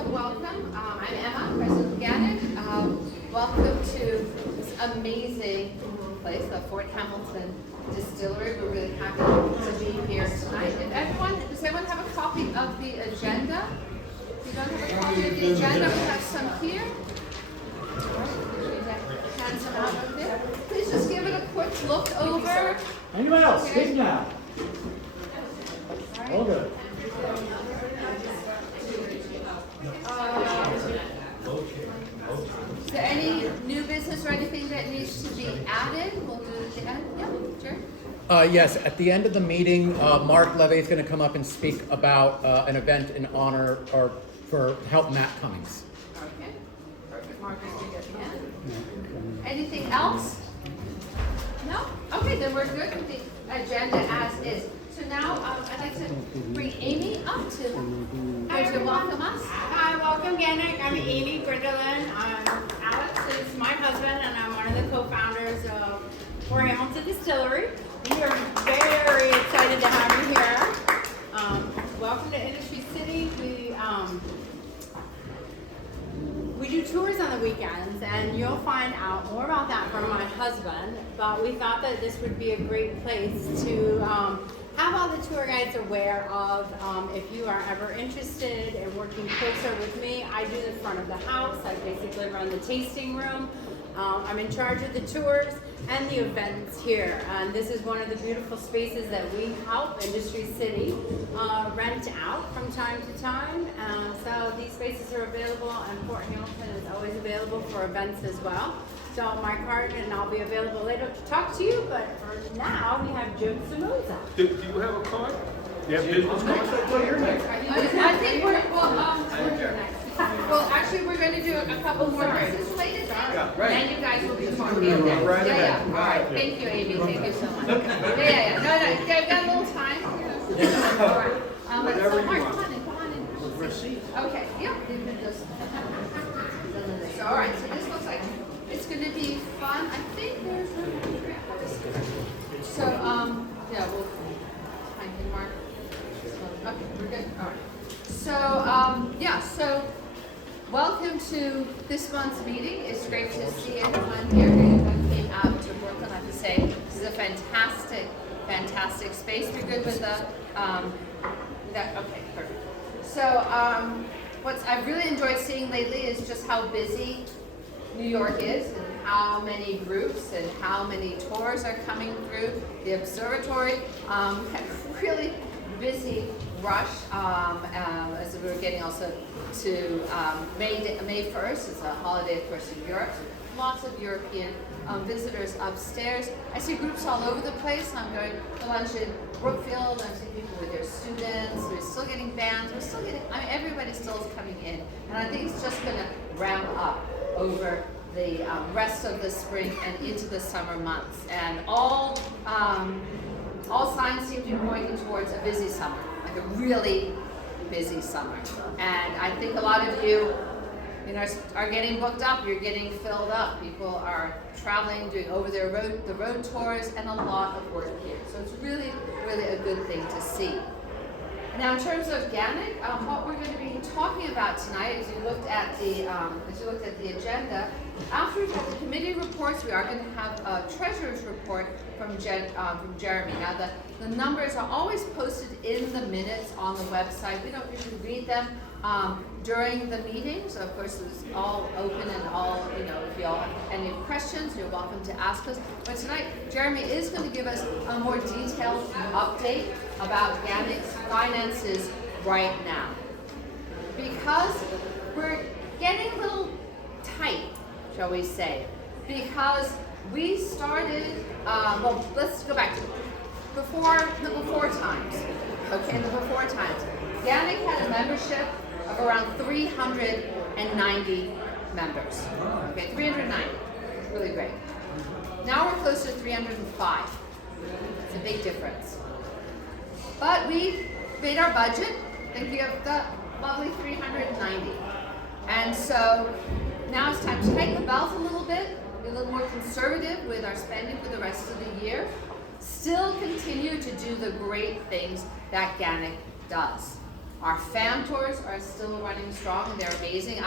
welcome. I'm Emma, President of GANYC. Welcome to this amazing place, the Fort Hamilton Distillery. We're really happy to be here tonight. Does everyone have a copy of the agenda? If you don't have a copy of the agenda, we have some here. Hand some out over there. Please just give it a quick look over. Anyone else? Okay. Speak now. All good. Is there any new business or anything that needs to be added? We'll do it at the end. Yeah, sure. Yes, at the end of the meeting, Mark Levy is going to come up and speak about an event in honor or for help Matt Cummings. Okay. Perfect. Mark is good at the end. Anything else? No? Okay, then we're good with the agenda as is. So now I'd like to bring Amy up to welcome us. Hi, welcome GANYC. I'm Amy Grindelin. Alex is my husband, and I'm one of the co-founders of Fort Hamilton Distillery. We are very excited to have you here. Welcome to Industry City. We do tours on the weekends, and you'll find out more about that from my husband. But we thought that this would be a great place to have all the tour guides aware of. If you are ever interested in working closer with me, I do the front of the house. I basically run the tasting room. I'm in charge of the tours and the events here. And this is one of the beautiful spaces that we help Industry City rent out from time to time. So these spaces are available, and Fort Hamilton is always available for events as well. So my card, and I'll be available later to talk to you, but for now we have Jim Somoza. Do you have a card? You have business cards? I think well, actually, we're going to do a couple more business related things, and you guys will be talking. Yeah. All right. Thank you, Amy. Thank you so much. Yeah. No. They've got a little time. All right. So, Mark, come on in. Okay. Yeah. So, all right. So this looks like it's going to be fun. I think there's. So, yeah, we'll. Thank you, Mark. Okay, we're good. All right. So, welcome to this month's meeting. It's great to see everyone here who came out to Brooklyn. I have to say, this is a fantastic space. We're good with the, okay, perfect. So, what I've really enjoyed seeing lately is just how busy New York is, and how many groups and how many tours are coming through the observatory. Had a really busy rush as we were getting also to May 1st. It's a holiday, of course, in Europe. So lots of European visitors upstairs. I see groups all over the place. I'm going to lunch in Brookfield. I'm seeing people with their students. We're still getting bands. Everybody still is coming in. And I think it's just going to ramp up over the rest of the spring and into the summer months. And all signs seem to be pointing towards a busy summer, like a really busy summer. And I think a lot of you are getting booked up. You're getting filled up. People are traveling, doing over the road tours, and a lot of work here. So it's really a good thing to see. Now, in terms of GANYC, what we're going to be talking about tonight, as you looked at the agenda, after we've had the committee reports, we are going to have a treasurer's report from Jeremy. Now, the numbers are always posted in the minutes on the website. We don't usually read them during the meeting, so of course it's all open and all, if you all have any questions, you're welcome to ask us. But tonight, Jeremy is going to give us a more detailed update about GANYC's finances right now. Because we're getting a little tight, shall we say, because we started, let's go back to the before times. Okay, the before times. GANYC had a membership of around 390 members. Okay, 390. Really great. Now we're close to 305. It's a big difference. But we made our budget thinking of the lovely 390. And so now it's time to tighten the belt a little bit, be a little more conservative with our spending for the rest of the year, still continue to do the great things that GANYC does. Our fam tours are still running strong, and they're amazing.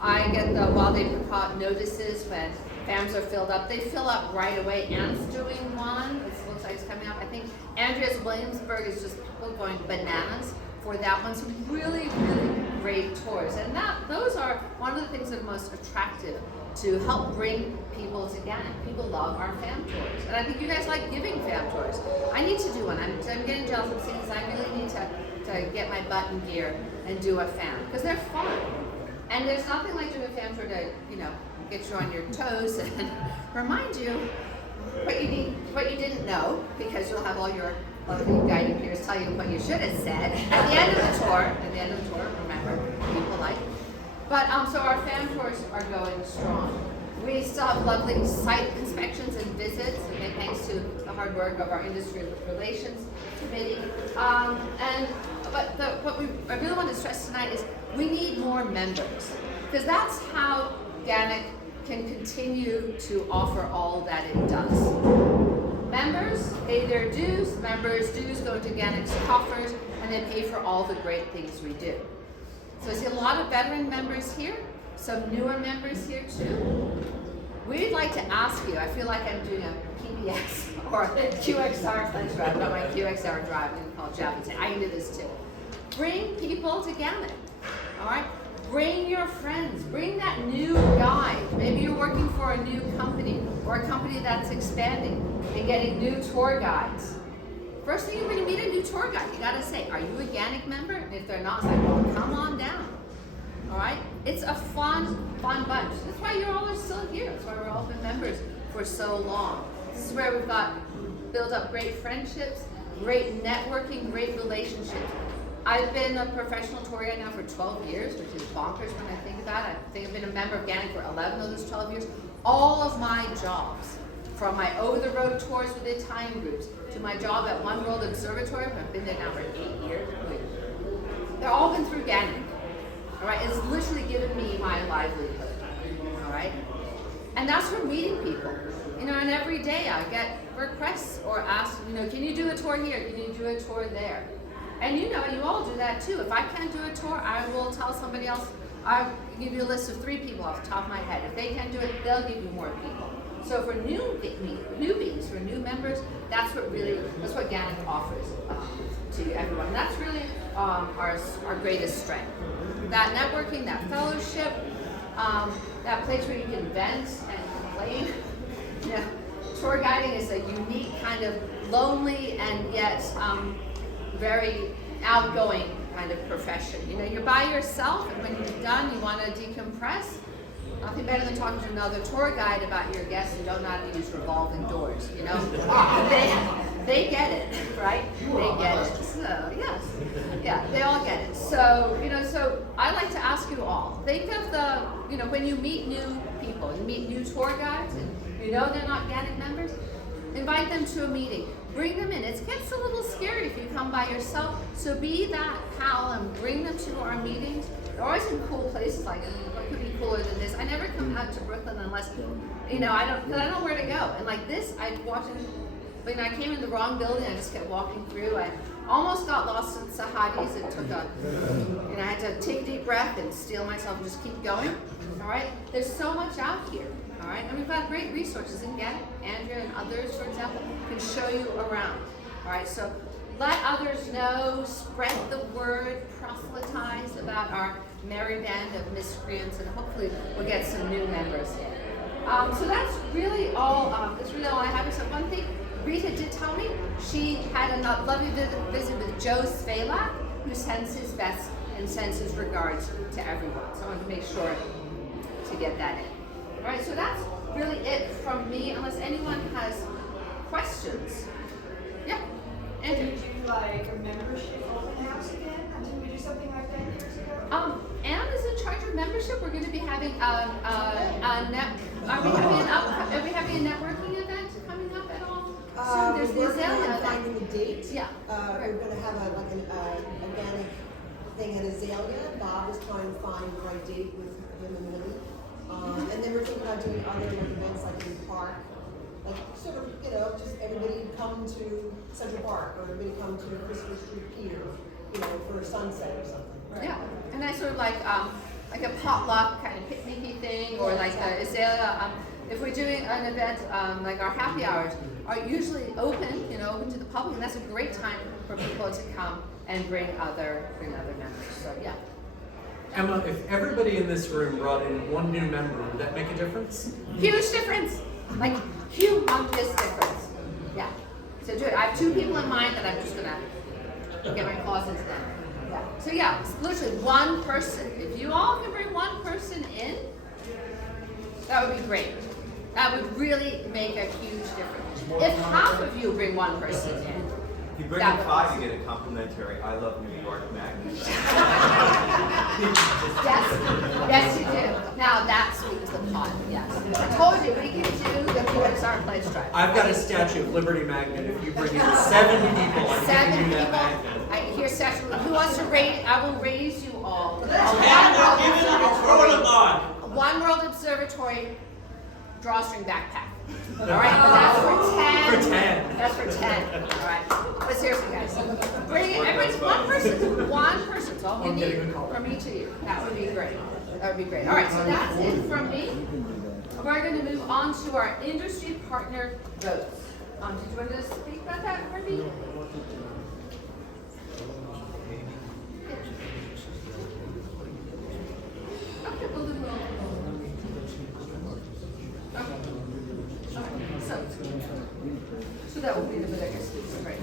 I get while they put out notices when fams are filled up, they fill up right away. Anne's doing one, it looks like it's coming up. I think Andrea's Williamsburg is just people going bananas for that one. Some really, really great tours. And those are one of the things that are most attractive to help bring people together. People love our fam tours. And I think you guys like giving fam tours. I need to do one. I'm getting jealous of things. I really need to get my butt in gear and do a fam, because they're fun. And there's nothing like doing a fam tour to, get you on your toes and remind you what you need, what you didn't know, because you'll have all your lovely guiding peers tell you what you should have said at the end of the tour. Remember, people like. But so our fam tours are going strong. We still have lovely site inspections and visits, and thanks to the hard work of our industry relations committee. But what I really want to stress tonight is we need more members, because that's how GANYC can continue to offer all that it does. Members pay their dues, members' dues go into GANYC's coffers, and they pay for all the great things we do. So I see a lot of veteran members here, some newer members here too. We'd like to ask you, I feel like I'm doing a PBS or a QXR pledge drive, not my QXR drive, I'm going to call Jeff and say, I can do this too. Bring people to GANYC, all right? Bring your friends, bring that new guy. Maybe you're working for a new company or a company that's expanding and getting new tour guides. First thing you're going to meet a new tour guide, you got to say, are you a GANYC member? And if they're not, it's like, well, come on down. All right? It's a fun bunch. That's why you all are still here. That's why we've all been members for so long. This is where we've got built up great friendships, great networking, great relationships. I've been a professional tour guide now for 12 years, which is bonkers when I think about it. I think I've been a member of GANYC for 11 of those 12 years. All of my jobs, from my over-the-road tours with Italian groups to my job at One World Observatory, I've been there now for 8 years. They're all been through GANYC. All right, it's literally given me my livelihood. All right, and that's from meeting people. And every day I get requests or asked, can you do a tour here? Can you do a tour there? And you all do that too. If I can't do a tour, I will tell somebody else. I'll give you a list of 3 people off the top of my head. If they can't do it, they'll give you more people. So for newbies, for new members, that's what GANYC offers to everyone. And that's really our greatest strength. That networking, that fellowship, that place where you can vent and complain. Tour guiding is a unique kind of lonely and yet very outgoing kind of profession. You're by yourself, and when you're done, you want to decompress. Nothing better than talking to another tour guide about your guests who don't know how to use revolving doors. They get it, right? They get it. So yes, yeah, they all get it. So so I like to ask you all. Think of when you meet new people, you meet new tour guides, and they're not GANYC members. Invite them to a meeting. Bring them in. It gets a little scary if you come by yourself. So be that pal and bring them to our meetings. They're always in cool places. Like, what could be cooler than this? I never come out to Brooklyn unless, I don't know where to go. And like this, I walked in. When I came in the wrong building, I just kept walking through. I almost got lost in Sahadi's. It took I had to take a deep breath and steel myself and just keep going. All right. There's so much out here. All right, and we've got great resources in GANYC. Andrea and others, for example, can show you around. All right, so let others know, spread the word, proselytize about our merry band of miscreants, and hopefully we'll get some new members in. So that's really all. That's really all I have. So one thing, Rita did tell me she had a lovely visit with Joe Svalak, who sends his best and sends his regards to everyone. So I wanted to make sure to get that in. All right, so that's really it from me, unless anyone has questions. Yeah, Andrew. Did you do like a membership open house again? Didn't we do something like that years ago? Anne is in charge of membership. We're going to be having are we having a networking event coming up at all? So there's the We're working Azalea on event. finding a date. Yeah. We're going to have a GANYC thing at Azalea. Bob is trying to find the right date with him and Lily. And then we're thinking about doing other events like in the park, like sort of, just everybody come to Central Park or everybody come to Christmas Street Pier, you know, for a sunset or something. Yeah, and I sort of like a potluck kind of picnicky thing, or like the Azalea. If we're doing an event like our happy hours are usually open, you know, open to the public, and that's a great time for people to come and bring other members. So yeah. Emma, if everybody in this room brought in one new member, would that make a difference? Huge difference, like humongous difference. Yeah. So do it. I have 2 people in mind that I'm just gonna get my claws into them. Yeah. So yeah, it's literally one person. If you all can bring one person in, that would be great. That would really make a huge difference. If half of you bring one person in, If you bring in 5, you get a complimentary I Love New York magnet. yes, you do. Now that sweetens the pot. Yes, I told you we can do the QXR pledge drive. I've got a Statue of Liberty magnet. If you bring in 7 people, I'm 7 giving you people. that magnet. I hear sexual. Who wants to raise? I will raise you all. One World Observatory drawstring backpack. All right, but that's for 10. For 10. That's for 10. All right. But seriously, guys, bring it. Everyone's one person. One person's all we need from each of you. That would be great. That would be great. All right, so that's it from me. We're going to move on to our industry partner votes. Did you want to speak about that, Herbie? Okay, we'll do it. So that will be the bit I guess. Right.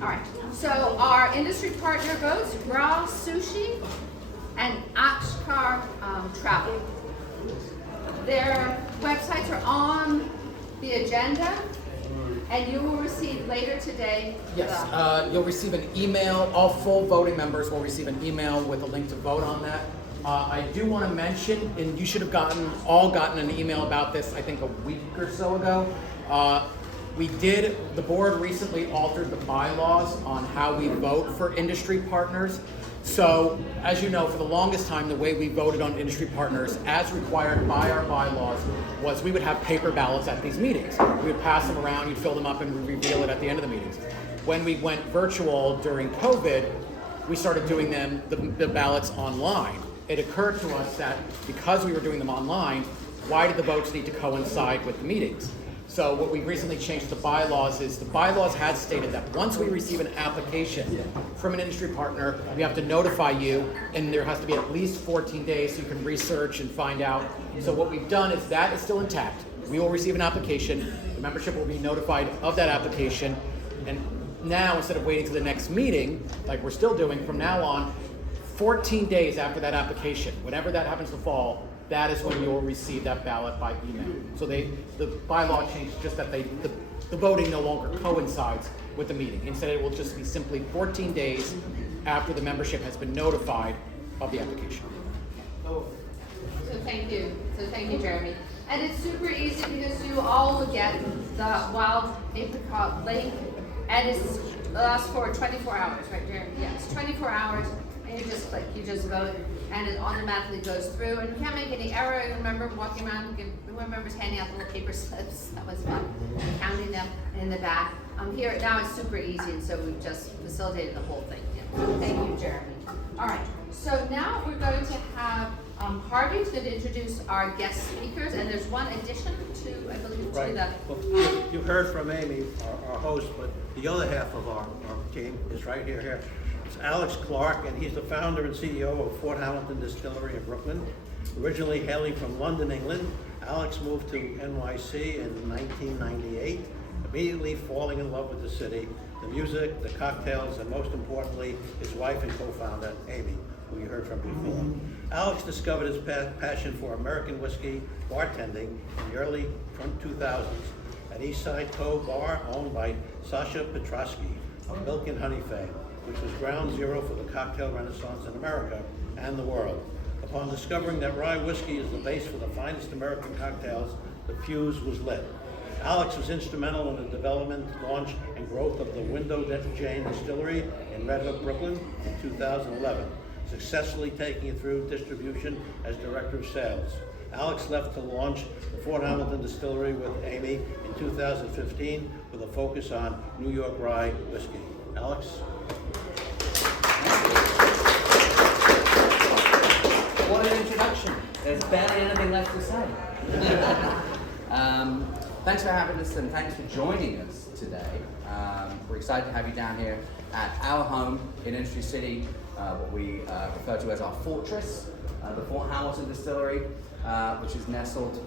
All right. So our industry partner votes: Raw Sushi and Akshkar Travel. Their websites are on the agenda, and you will receive later today. Yes, you'll receive an email. All full voting members will receive an email with a link to vote on that. I do want to mention, and you should have gotten an email about this, I think a week or so ago. The board recently altered the bylaws on how we vote for industry partners. So, as you know, for the longest time, the way we voted on industry partners, as required by our bylaws, was we would have paper ballots at these meetings. We would pass them around, you'd fill them up, and we'd reveal it at the end of the meetings. When we went virtual during COVID, we started doing the ballots online. It occurred to us that because we were doing them online, why did the votes need to coincide with the meetings? So what we recently changed the bylaws is the bylaws had stated that once we receive an application from an industry partner, we have to notify you, and there has to be at least 14 days so you can research and find out. So what we've done is that is still intact. We will receive an application, the membership will be notified of that application, and now instead of waiting to the next meeting, like we're still doing from now on, 14 days after that application, whenever that happens to fall, that is when you'll receive that ballot by email. So the bylaw changed just that the voting no longer coincides with the meeting. Instead, it will just be simply 14 days after the membership has been notified of the application. So thank you. So thank you, Jeremy. And it's super easy because you all will get the wild apricot link, and it lasts for 24 hours, right, Jeremy? Yeah, it's 24 hours. And you just click, you just vote, and it automatically goes through. And you can't make any error. I remember walking around, members handing out little paper slips. That was fun, counting them in the back. Here now it's super easy, and so we've just facilitated the whole thing. Yeah. Thank you, Jeremy. All right. So now we're going to have Harvey's going to introduce our guest speakers, and there's one addition to, I believe, to the. Well, you heard from Amy, our host, but the other half of our team is right here. It's Alex Clark, and he's the founder and CEO of Fort Hamilton Distillery in Brooklyn. Originally hailing from London, England, Alex moved to NYC in 1998, immediately falling in love with the city, the music, the cocktails, and most importantly, his wife and co-founder, Amy, who you heard from before. Alex discovered his passion for American whiskey bartending in the early 2000s at Eastside Cove Bar, owned by Sasha Petrosky of Milk and Honey fame, which was ground zero for the cocktail renaissance in America and the world. Upon discovering that rye whiskey is the base for the finest American cocktails, the fuse was lit. Alex was instrumental in the development, launch, and growth of the Window Jane Distillery in Red Hook, Brooklyn in 2011, successfully taking it through distribution as Director of Sales. Alex left to launch the Fort Hamilton Distillery with Amy in 2015 with a focus on New York rye whiskey. Alex? say. Thanks for having us and thanks for joining us today. We're excited to have you down here at our home in Industry City, what we refer to as our fortress, the Fort Hamilton Distillery, which is nestled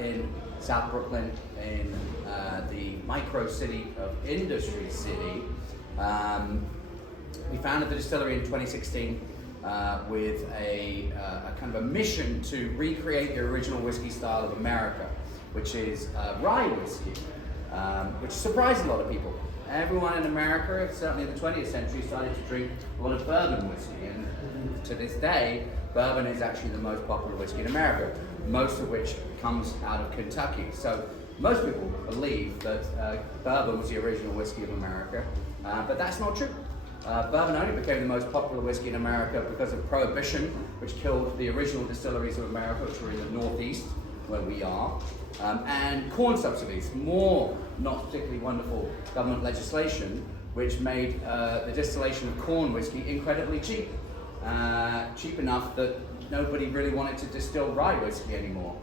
in South Brooklyn in the micro city of Industry City. We founded the distillery in 2016 with a kind of a mission to recreate the original whiskey style of America, which is rye whiskey, which surprised a lot of people. Everyone in America, certainly in the 20th century, started to drink a lot of bourbon whiskey, and to this day, bourbon is actually the most popular whiskey in America, most of which comes out of Kentucky. So most people believe that bourbon was the original whiskey of America, but that's not true. Bourbon only became the most popular whiskey in America because of Prohibition, which killed the original distilleries of America, which were in the Northeast, where we are, and corn subsidies, more not particularly wonderful government legislation, which made the distillation of corn whiskey incredibly cheap. Cheap enough that nobody really wanted to distill rye whiskey anymore.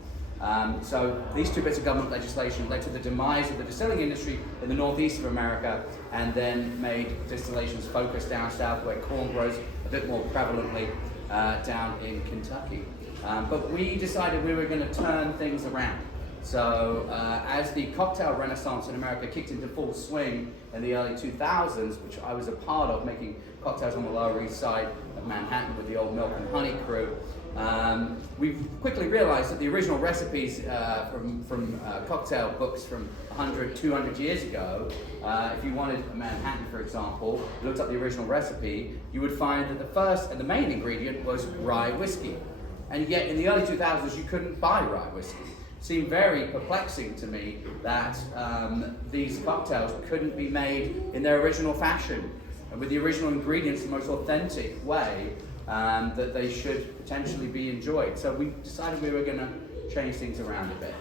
So these two bits of government legislation led to the demise of the distilling industry in the northeast of America, and then made distillations focused down south where corn grows a bit more prevalently down in Kentucky. But we decided we were going to turn things around. So as the cocktail renaissance in America kicked into full swing in the early 2000s, which I was a part of, making cocktails on the Lower East Side of Manhattan with the old Milk and Honey crew, we quickly realized that the original recipes from cocktail books from 100, 200 years ago, if you wanted a Manhattan, for example, looked up the original recipe, you would find that the first and the main ingredient was rye whiskey. And yet in the early 2000s, you couldn't buy rye whiskey. It seemed very perplexing to me that these cocktails couldn't be made in their original fashion, and with the original ingredients, the most authentic way that they should potentially be enjoyed. So we decided we were going to change things around a bit.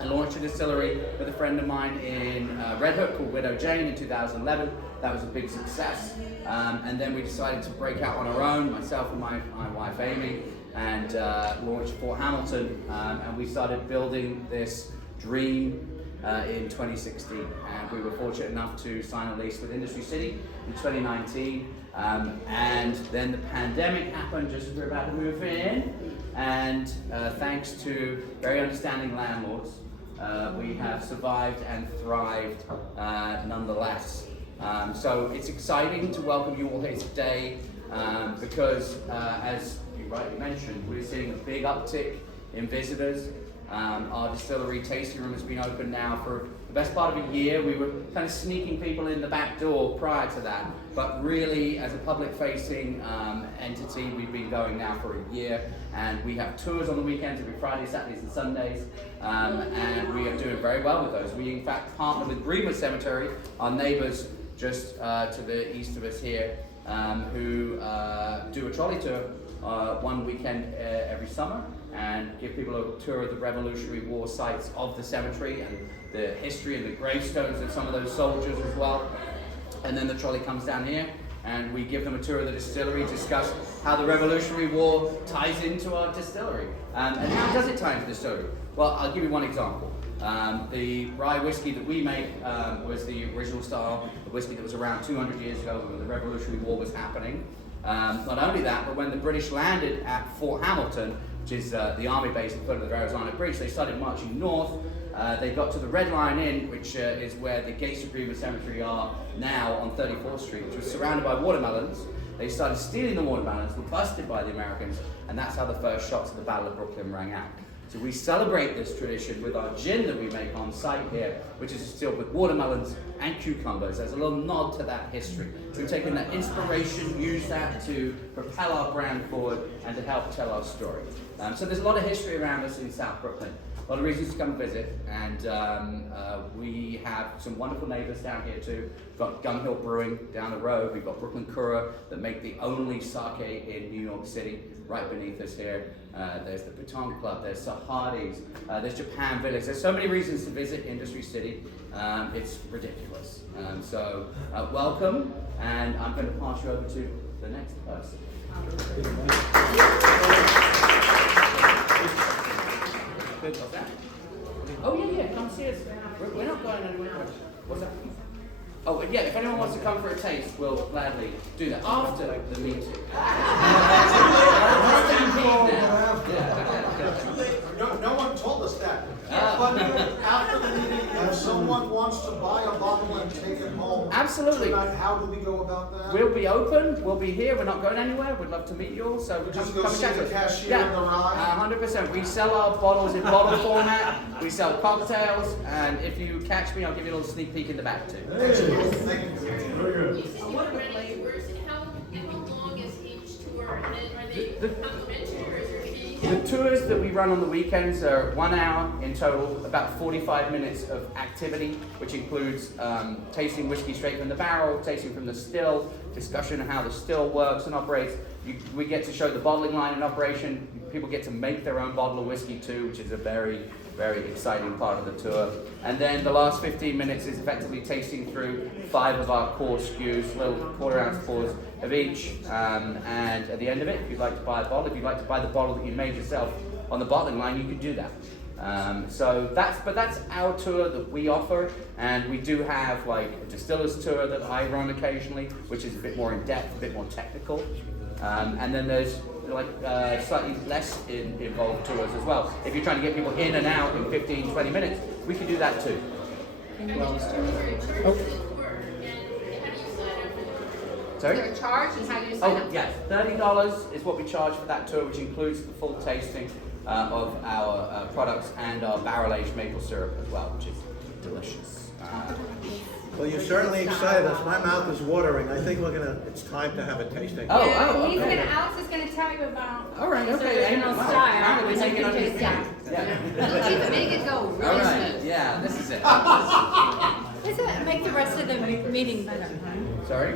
I launched a distillery with a friend of mine in Red Hook called Widow Jane in 2011. That was a big success. And then we decided to break out on our own, myself and my wife Amy, and launched Fort Hamilton. And we started building this dream in 2016. And we were fortunate enough to sign a lease with Industry City in 2019. And then the pandemic happened just as we were about to move in. And thanks to very understanding landlords, we have survived and thrived nonetheless. So it's exciting to welcome you all here today because, as you rightly mentioned, we're seeing a big uptick in visitors. Our distillery tasting room has been open now for the best part of a year. We were kind of sneaking people in the back door prior to that, but really as a public-facing entity, we've been going now for a year, and we have tours on the weekends every Friday, Saturdays and Sundays, and we are doing very well with those. We in fact partner with Greenwood Cemetery, our neighbors just to the east of us here, who do a trolley tour one weekend every summer, and give people a tour of the Revolutionary War sites of the cemetery and the history and the gravestones of some of those soldiers as well. And then the trolley comes down here and we give them a tour of the distillery, discuss how the Revolutionary War ties into our distillery. And how does it tie into the distillery? Well, I'll give you one example. The rye whiskey that we make was the original style of whiskey that was around 200 years ago when the Revolutionary War was happening. Not only that, but when the British landed at Fort Hamilton, which is the army base at the foot of the Verrazano Bridge, they started marching north. They got to the Red Lion Inn, which is where the gates of Greenwood Cemetery are now on 34th Street, which was surrounded by watermelons. They started stealing the watermelons, were busted by the Americans, and that's how the first shots of the Battle of Brooklyn rang out. So we celebrate this tradition with our gin that we make on site here, which is distilled with watermelons and cucumbers. There's a little nod to that history. So we've taken that inspiration, used that to propel our brand forward and to help tell our story. So there's a lot of history around us in South Brooklyn. A lot of reasons to come visit, and we have some wonderful neighbors down here too. We've got Gun Hill Brewing down the road. We've got Brooklyn Kura that make the only sake in New York City, right beneath us here. There's the Baton Club, there's Sahadi's, there's Japan Village. There's so many reasons to visit Industry City. It's ridiculous. So welcome, and I'm going to pass you over to the next person. What's that? Oh, yeah, if anyone wants to come for a taste, we'll gladly do that after the meeting. No one told us that. But after the meeting, if someone wants to buy a bottle and take it home, Absolutely. tonight, how do we go about that? We'll be open, we'll be here, we're not going anywhere, we'd love to meet you all, so Just come go and see chat the with us. cashier in the ride? 100%. We sell our bottles in bottle format, we sell cocktails, and if you catch me, I'll give you a little sneak peek in the back too. Thank you. Very good. How long is each tour? And then are they complimentary or is there a fee? The tours that we run on the weekends are 1 hour in total, about 45 minutes of activity, which includes tasting whiskey straight from the barrel, tasting from the still, discussion of how the still works and operates. We get to show the bottling line in operation. People get to make their own bottle of whiskey too, which is a very, very exciting part of the tour. And then the last 15 minutes is effectively tasting through 5 of our core SKUs, little quarter-ounce pours of each. And at the end of it, if you'd like to buy a bottle, if you'd like to buy the bottle that you made yourself on the bottling line, you can do that. So that's our tour that we offer, and we do have like a distiller's tour that I run occasionally, which is a bit more in depth, a bit more technical. And then there's like slightly less involved tours as well. If you're trying to get people in and out in 15, 20 minutes, we can do that too. Sorry? Is there a charge and how do you sign up? Oh, yes, $30 is what we charge for that tour, which includes the full tasting of our products and our barrel-aged maple syrup as well, which is delicious. Well, you certainly excited us. My mouth is watering. I think it's time to have a tasting. Alex is gonna tell you about All right, his okay. original Wow. style. We're taking on his Yeah. Yeah. Make it go All really right, smooth. yeah, this is it. This will make the rest of the meeting better. Sorry?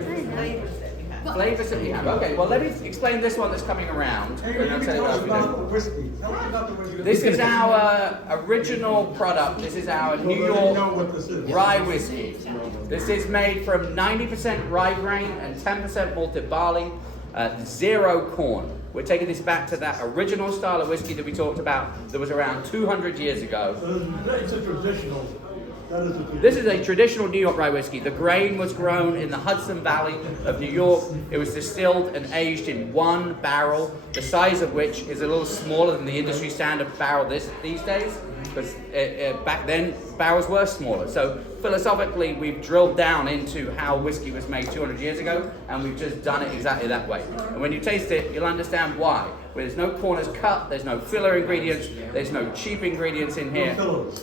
Flavors that we have. Okay, well, let me explain this one that's coming around. And I'll tell you what else we do. This is our original product. This is our New York rye whiskey. This is made from 90% rye grain and 10% malted barley, 0 corn. We're taking this back to that original style of whiskey that we talked about that was around 200 years ago. It's a traditional. This is a traditional New York rye whiskey. The grain was grown in the Hudson Valley of New York. It was distilled and aged in 1 barrel, the size of which is a little smaller than the industry standard barrel these days, because back then barrels were smaller. So philosophically, we've drilled down into how whiskey was made 200 years ago, and we've just done it exactly that way. And when you taste it, you'll understand why. There's no corners cut, there's no filler ingredients, there's no cheap ingredients in here.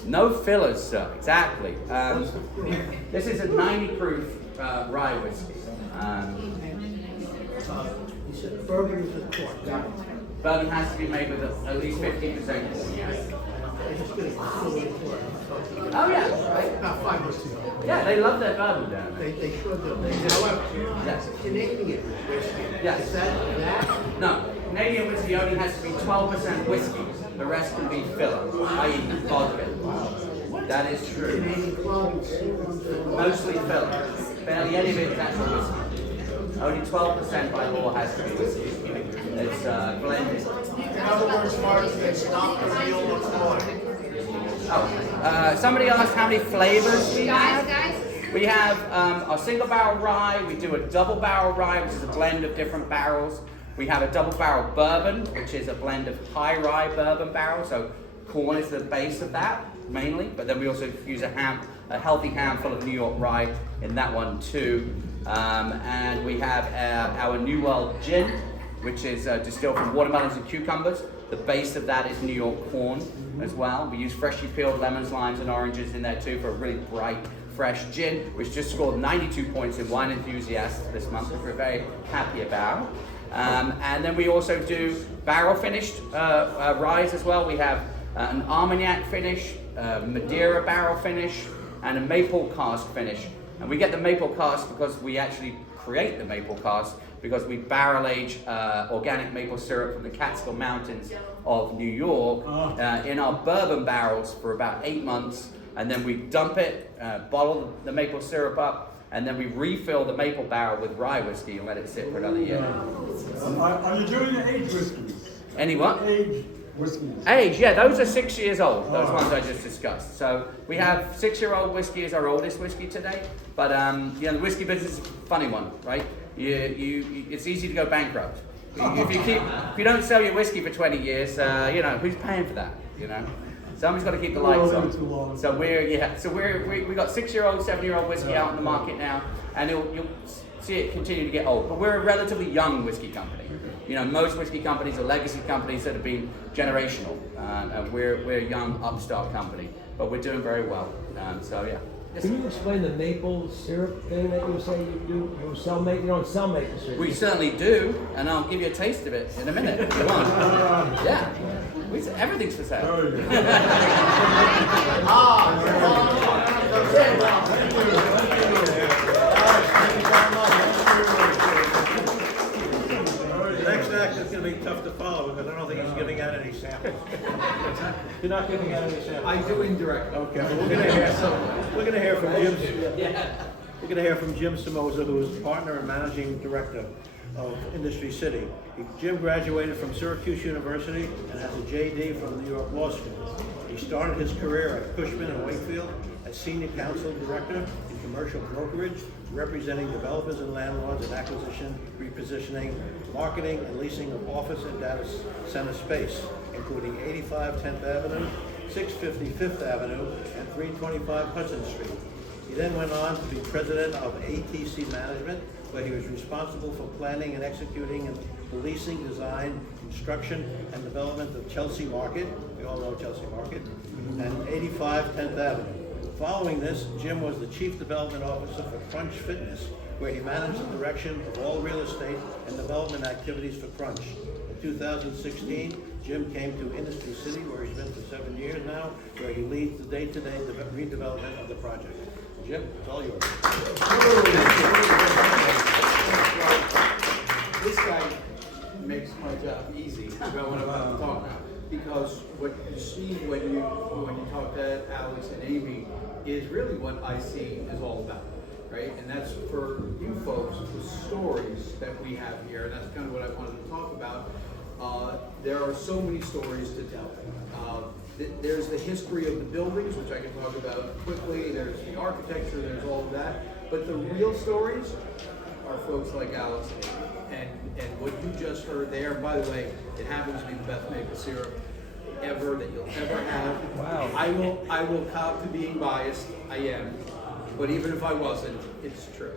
No fillers, sir, exactly. This is a 90 proof rye whiskey. Bourbon is a cork. Bourbon has to be made with at least 15% corn, yes. Oh yeah, right. About 5 years ago. Yeah, they love their bourbon down there. They sure do. However, Yes. Canadian whiskey, Yes. is that? No, Canadian whiskey only has to be 12% whiskey. The rest can be filler, i.e. vodka. That is true. Canadian clubs. Mostly filler. Barely any of it is actual whiskey. Only 12% by law has to be whiskey. It's blended. In other words, Mark, it's not the real McCoy. Oh, somebody asked how many flavors we have. Guys, We have our single barrel rye. We do a double barrel rye, which is a blend of different barrels. We have a double barrel bourbon, which is a blend of high rye bourbon barrel. So corn is the base of that mainly, but then we also use a healthy handful of New York rye in that one too. And we have our New World gin, which is distilled from watermelons and cucumbers. The base of that is New York corn as well. We use freshly peeled lemons, limes, and oranges in there too for a really bright, fresh gin, which just scored 92 points in Wine Enthusiast this month, which we're very happy about. And then we also do barrel finished ryes as well. We have an Armagnac finish, Madeira barrel finish, and a maple cask finish. And we get the maple cask because we actually create the maple cask because we barrel age organic maple syrup from the Catskill Mountains of New York in our bourbon barrels for about 8 months, and then we dump it, bottle the maple syrup up, and then we refill the maple barrel with rye whiskey and let it sit for another year. Are you doing the aged whiskeys? Any what? Aged Age, yeah, those are 6 years old. Those ones I just discussed. So we have 6-year-old whiskey as our oldest whiskey today. But the whiskey business is a funny one, right? It's easy to go bankrupt. If you don't sell your whiskey for 20 years, who's paying for that? Somebody's got to keep the lights on. So we got 6-year-old, 7-year-old whiskey out in the market now, and you'll see it continue to get old. But we're a relatively young whiskey company. Most whiskey companies are legacy companies that have been generational, and we're a young upstart company, but we're doing very well. Can you explain the maple syrup thing that you say you do? You don't sell maple syrup. We certainly do, and I'll give you a taste of it in a minute if you want. Yeah, everything's for sale. The next act is going to be tough to follow because I don't think he's giving out any samples. You're not giving out any samples. I do indirectly. Okay, well, we're going to hear from Jim. We're going to hear from Jim Somoza, who is partner and managing director of Industry City. Jim graduated from Syracuse University and has a JD from the New York Law School. He started his career at Cushman & Wakefield as senior counsel director in commercial brokerage, representing developers and landlords in acquisition, repositioning, marketing, and leasing of office and data center space, including 85 10th Avenue, 650 5th Avenue, and 325 Hudson Street. He then went on to be president of ATC Management, where he was responsible for planning and executing and the leasing, design, construction, and development of Chelsea Market, we all know Chelsea Market, and 85 10th Avenue. Following this, Jim was the Chief Development Officer for Crunch Fitness, where he managed the direction of all real estate and development activities for Crunch. In 2016, Jim came to Industry City, where he's been for 7 years now, where he leads the day-to-day redevelopment of the project. Jim, it's all yours. This guy makes my job easy about what I'm about to talk about, because what you see when you talk to Alex and Amy is really what I see is all about, right? And that's for you folks, the stories that we have here, and that's kind of what I wanted to talk about. There are so many stories to tell. There's the history of the buildings, which I can talk about quickly. There's the architecture, there's all of that. But the real stories are folks like Alex and what you just heard there. By the way, it happens to be the best maple syrup ever that you'll ever have. Wow. I will cop to being biased. I am. But even if I wasn't, it's true.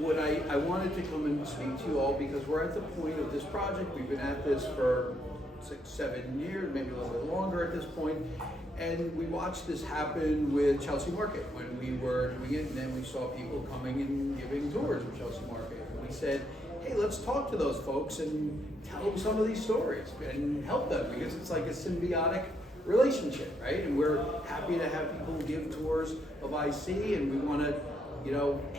What I wanted to come and speak to you all, because we're at the point of this project. We've been at this for 6-7 years, maybe a little bit longer at this point. And we watched this happen with Chelsea Market when we were doing it, and then we saw people coming and giving tours of Chelsea Market. And we said, hey, let's talk to those folks and tell them some of these stories and help them, because it's like a symbiotic relationship, right? And we're happy to have people give tours of IC, and we want to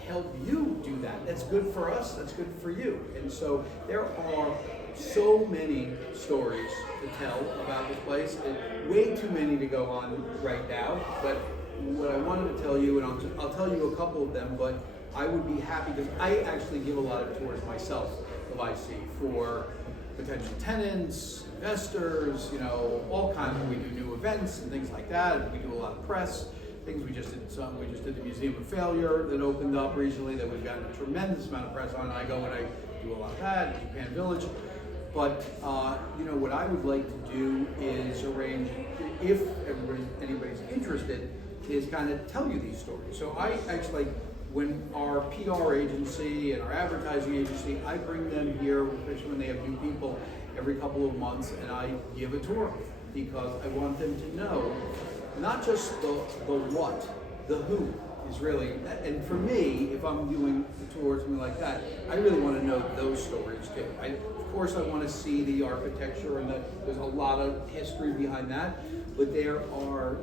help you do that. That's good for us, that's good for you. And so there are so many stories to tell about this place, and way too many to go on right now. But what I wanted to tell you, and I'll tell you a couple of them, but I would be happy, because I actually give a lot of tours myself of IC for potential tenants, investors, all kinds of, we do new events and things like that, and we do a lot of press. Things we just did the Museum of Failure that opened up recently that we've gotten a tremendous amount of press on. I go and I do a lot of that in Japan Village. But what I would like to do is arrange, if anybody's interested, is kind of tell you these stories. So I actually, when our PR agency and our advertising agency, I bring them here, especially when they have new people, every couple of months, and I give a tour, because I want them to know not just the what, the who is really, and for me, if I'm doing a tour or something like that, I really want to know those stories too. Of course, I want to see the architecture, and there's a lot of history behind that, but there are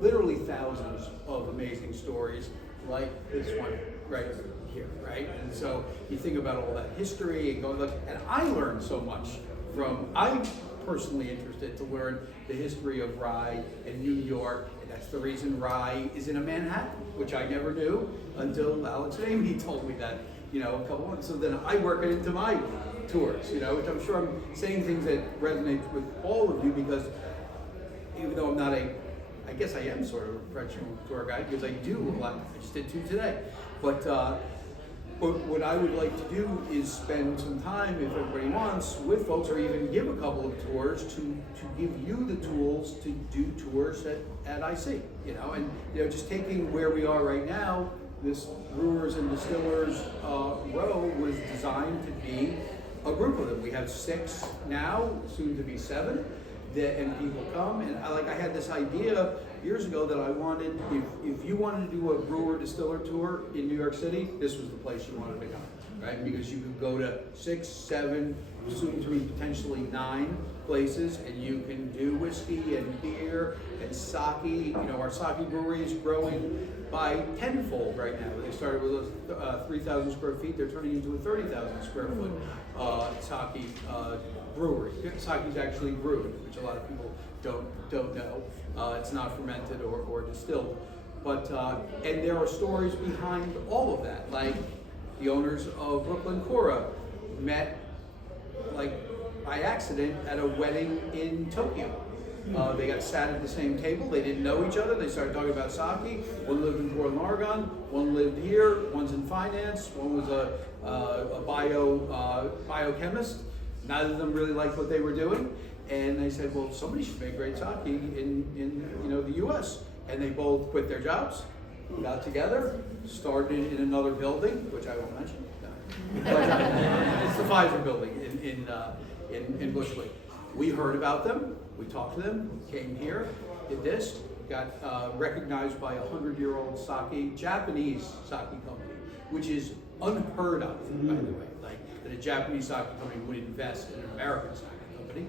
literally thousands of amazing stories like this one right here, right? And so you think about all that history and going, look, and I learned so much from, I'm personally interested to learn the history of rye in New York, and that's the reason rye is in a Manhattan, which I never knew until Alex and Amy told me that, a couple months. So then I work it into my tours, you know, which I'm sure I'm saying things that resonate with all of you because even though I'm not I guess I am sort of a professional tour guide because I do a lot. I just did 2 today. But what I would like to do is spend some time, if everybody wants, with folks or even give a couple of tours to give you the tools to do tours at IC, you know, and you know, just taking where we are right now, this Brewers and Distillers row was designed to be a group of them. We have 6 now, soon to be 7. And people come, and I had this idea years ago that I wanted, if you wanted to do a brewer distiller tour in New York City, this was the place you wanted to go, right? Because you could go to 6, 7, soon to be potentially 9 places, and you can do whiskey and beer and sake. You know, our sake brewery is growing by tenfold right now. They started with 3,000 square feet. They're turning into a 30,000 square foot sake brewery. Sake is actually brewed, which a lot of people don't know. It's not fermented or distilled. But and there are stories behind all of that. Like the owners of Brooklyn Cora met like by accident at a wedding in Tokyo. They got sat at the same table. They didn't know each other. They started talking about sake. One lived in Portland, Oregon. One lived here. One's in finance. One was a biochemist. Neither of them really liked what they were doing, and they said, "Well, somebody should make great sake in you know, the U.S." And they both quit their jobs, got together, started in another building, which I won't mention. But, it's the Pfizer building in Bushwick. We heard about them. We talked to them. Came here, did this, got recognized by a 100-year-old Japanese sake company, which is unheard of, by the way. Like that a Japanese sake company would invest in an American sake company,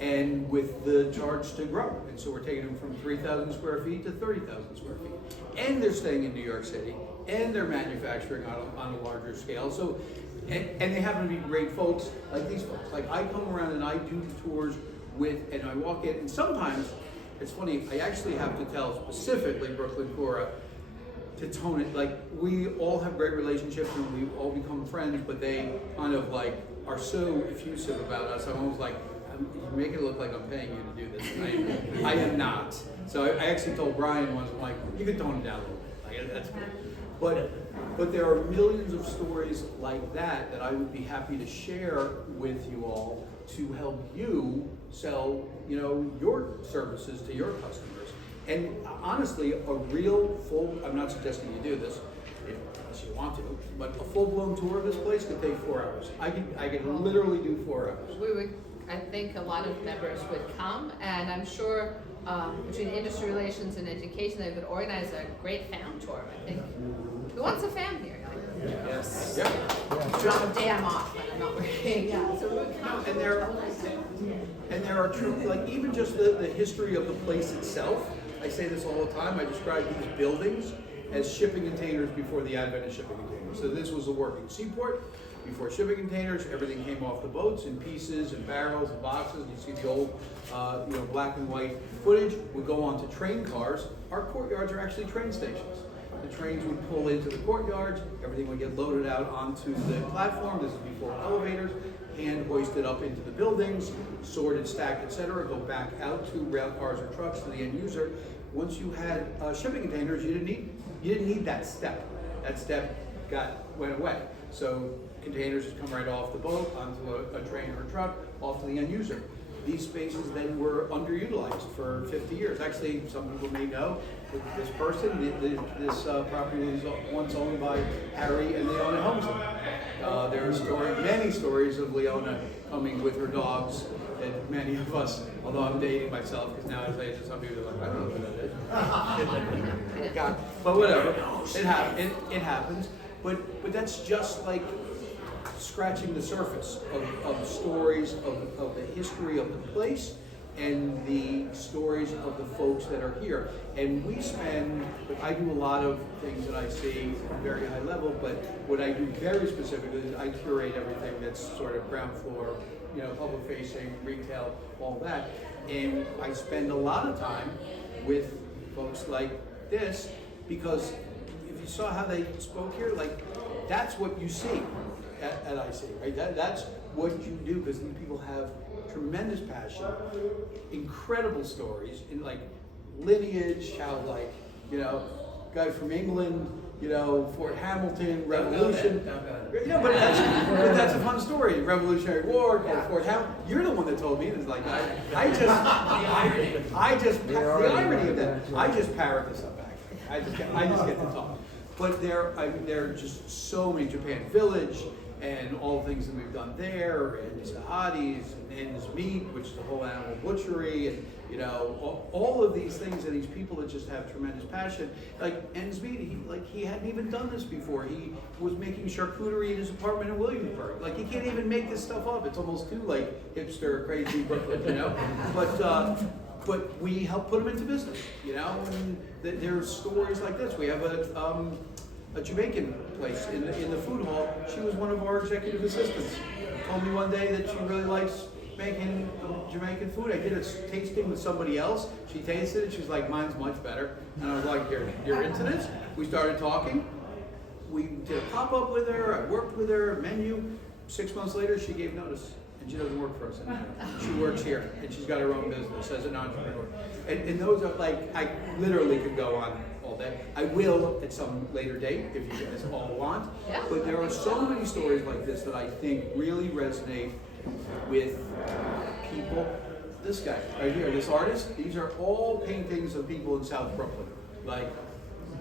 and with the charge to grow. And so we're taking them from 3,000 square feet to 30,000 square feet. And they're staying in New York City, and they're manufacturing on a larger scale. So, and they happen to be great folks like these folks. Like I come around and I do the tours and I walk in, and sometimes, it's funny, I actually have to tell specifically Brooklyn Cora to tone it. Like we all have great relationships and we all become friends, but they kind of like are so effusive about us. I'm almost like, you make it look like I'm paying you to do this. And I am not. So I actually told Brian once, I'm like, you can tone it down a little bit. Like, that's cool. But there are millions of stories like that I would be happy to share with you all to help you sell, you know, your services to your customers. And honestly, a real full, I'm not suggesting you do this, unless you want to, but a full-blown tour of this place could take 4 hours. I could literally do 4 hours. I think a lot of members would come, and I'm sure between industry relations and education, they would organize a great fam tour. I think. Who wants a fam here? Yes. Yeah. On a day I'm off, and I'm not working. Yeah. So we would come. And there are true, like even just the history of the place itself. I say this all the time. I describe these buildings as shipping containers before the advent of shipping containers. So this was a working seaport. Before shipping containers, everything came off the boats in pieces and barrels and boxes. You see the old, you know, black and white footage. Would go on to train cars. Our courtyards are actually train stations. The trains would pull into the courtyards. Everything would get loaded out onto the platform. This is before elevators. Hand hoisted up into the buildings, sorted, stacked, etc. Go back out to rail cars or trucks to the end user. Once you had shipping containers, you didn't need that step. That step went away. So containers just come right off the boat onto a train or a truck, off to the end user. These spaces then were underutilized for 50 years. Actually, some people may know this person, this property was once owned by Harry and Leona Helmsley. There are many stories of Leona coming with her dogs, and many of us, although I'm dating myself, because now I say to some people, like, I don't know who that is. God, but whatever, it happens. But that's just like scratching the surface of stories of the history of the place and the stories of the folks that are here. And I do a lot of things that I see very high level, but what I do very specifically is I curate everything that's sort of ground floor, you know, public facing, retail, all that. And I spend a lot of time with folks like this, because if you saw how they spoke here, like, that's what you see. at IC, right? That's what you do, because these people have tremendous passion, incredible stories, in like lineage, how like, you know, guy from England, you know, Fort Hamilton, Revolution. No, but that's a fun story. Revolutionary War, Fort Hamilton. You're the one that told me. It's like the irony of that. I just parrot this up. Actually, I just get to talk. But there are just so many. Japan Village and all the things that we've done there, and Sahadi's and N's Meat, which is the whole animal butchery, and you know, all of these things, and these people that just have tremendous passion. Like N's Meat, he hadn't even done this before. He was making charcuterie in his apartment in Williamsburg. Like, he can't even make this stuff up. It's almost too like hipster, crazy Brooklyn, you know. But we help put them into business, you know. And there are stories like this. We have a Jamaican place in the food hall. She was one of our executive assistants. Told me one day that she really likes making Jamaican food. I did a tasting with somebody else. She tasted it. She's like, mine's much better. And I was like, you're into this? We started talking. We did a pop-up with her. I worked with her, menu. 6 months later, she gave notice. And she doesn't work for us anymore. She works here, and she's got her own business as an entrepreneur. And those are like, I literally could go on all day. I will at some later date if you guys all want. Yeah. But there are so many stories like this that I think really resonate with people. This guy right here, this artist, these are all paintings of people in South Brooklyn, like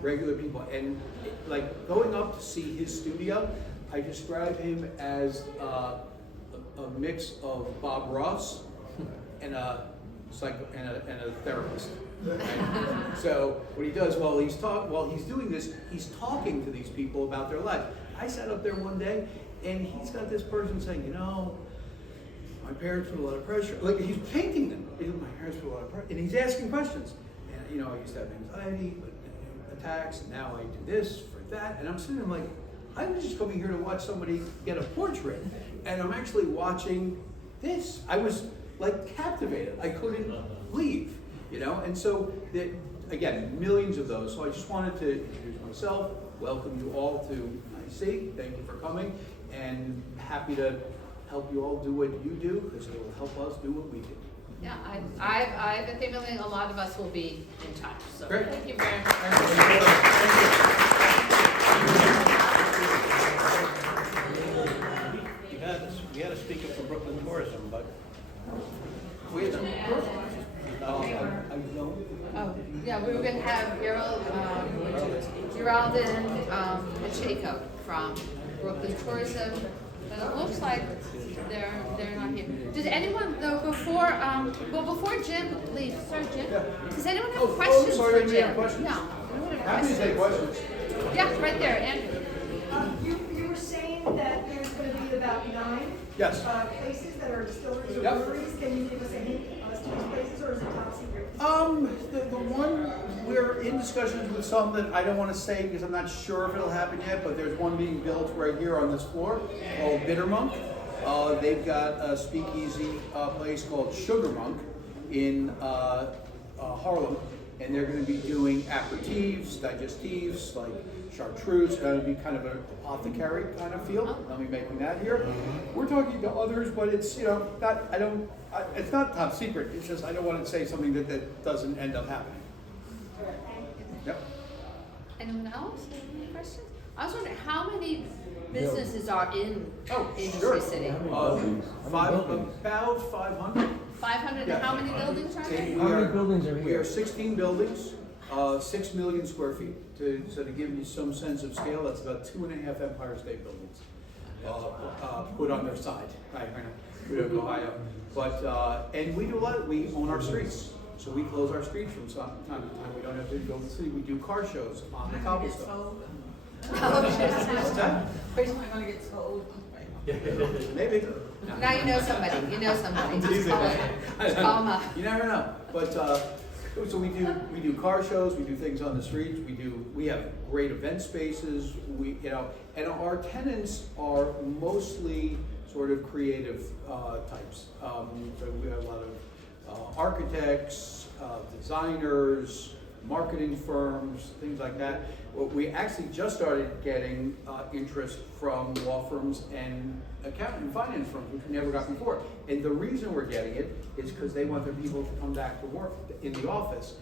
regular people. And like going up to see his studio, I describe him as a mix of Bob Ross and a therapist. Right? So what he does while he's doing this, he's talking to these people about their life. I sat up there one day, and he's got this person saying, you know, my parents put a lot of pressure. Like, he's painting them. My parents put a lot of pressure, and he's asking questions. And you know, I used to have anxiety, attacks, and now I do this for that. And I'm sitting there like, I was just coming here to watch somebody get a portrait, and I'm actually watching this. I was like captivated. I couldn't leave, you know. And so, again, millions of those. So I just wanted to introduce myself, welcome you all to IC. Thank you for coming, and happy to help you all do what you do, because it will help us do what we do. Yeah, I have a feeling a lot of us will be in touch. So Great. Thank you very much. We had a speaker from Brooklyn Tourism, but We had Oh, yeah, we were going to have Geraldine Pacheco from Brooklyn Tourism, but it looks like they're not here. Does anyone, though, before Jim leaves, sorry, Jim, does anyone have questions sorry, for do you have Jim? questions? No. Anyone have happy to take questions. Yeah, right there, Andrew. You were saying that there's going to be about 9 Yes. places that are distilleries or Yep. breweries. Can you give us a hint as to these places, or is it top secret? The one, we're in discussions with some that I don't want to say because I'm not sure if it'll happen yet, but there's one being built right here on this floor called Bitter Monk. They've got a speakeasy place called Sugar Monk in Harlem, and they're going to be doing aperitifs, digestives, like chartreuse. It's going to be kind of an apothecary kind of feel. They'll be making that here. We're talking to others, but it's, you know, it's not top secret. It's just I don't want to say something that doesn't end up happening. Yep. Anyone else? Any questions? I was wondering how many businesses are in Sure. Industry City? About 500. 500. Yeah. And how many buildings are there? How many buildings are We here? are 16 buildings, 6 million square feet. So to give you some sense of scale, that's about 2.5 Empire State Buildings put on their side. I know. We don't go high up. But, and we do a lot, we own our streets. So we close our streets from time to time. We don't have to go to the city. We do car shows on the cobblestone. What's that? Where's my money get sold? Maybe. Now you know somebody. You know somebody. Just call them up. You never know. But so we do car shows. We do things on the streets. We have great event spaces. And our tenants are mostly sort of creative types. So we have a lot of architects, designers, marketing firms, things like that. Well, we actually just started getting interest from law firms and accounting and finance firms, which we never got before. And the reason we're getting it is because they want their people to come back to work in the office.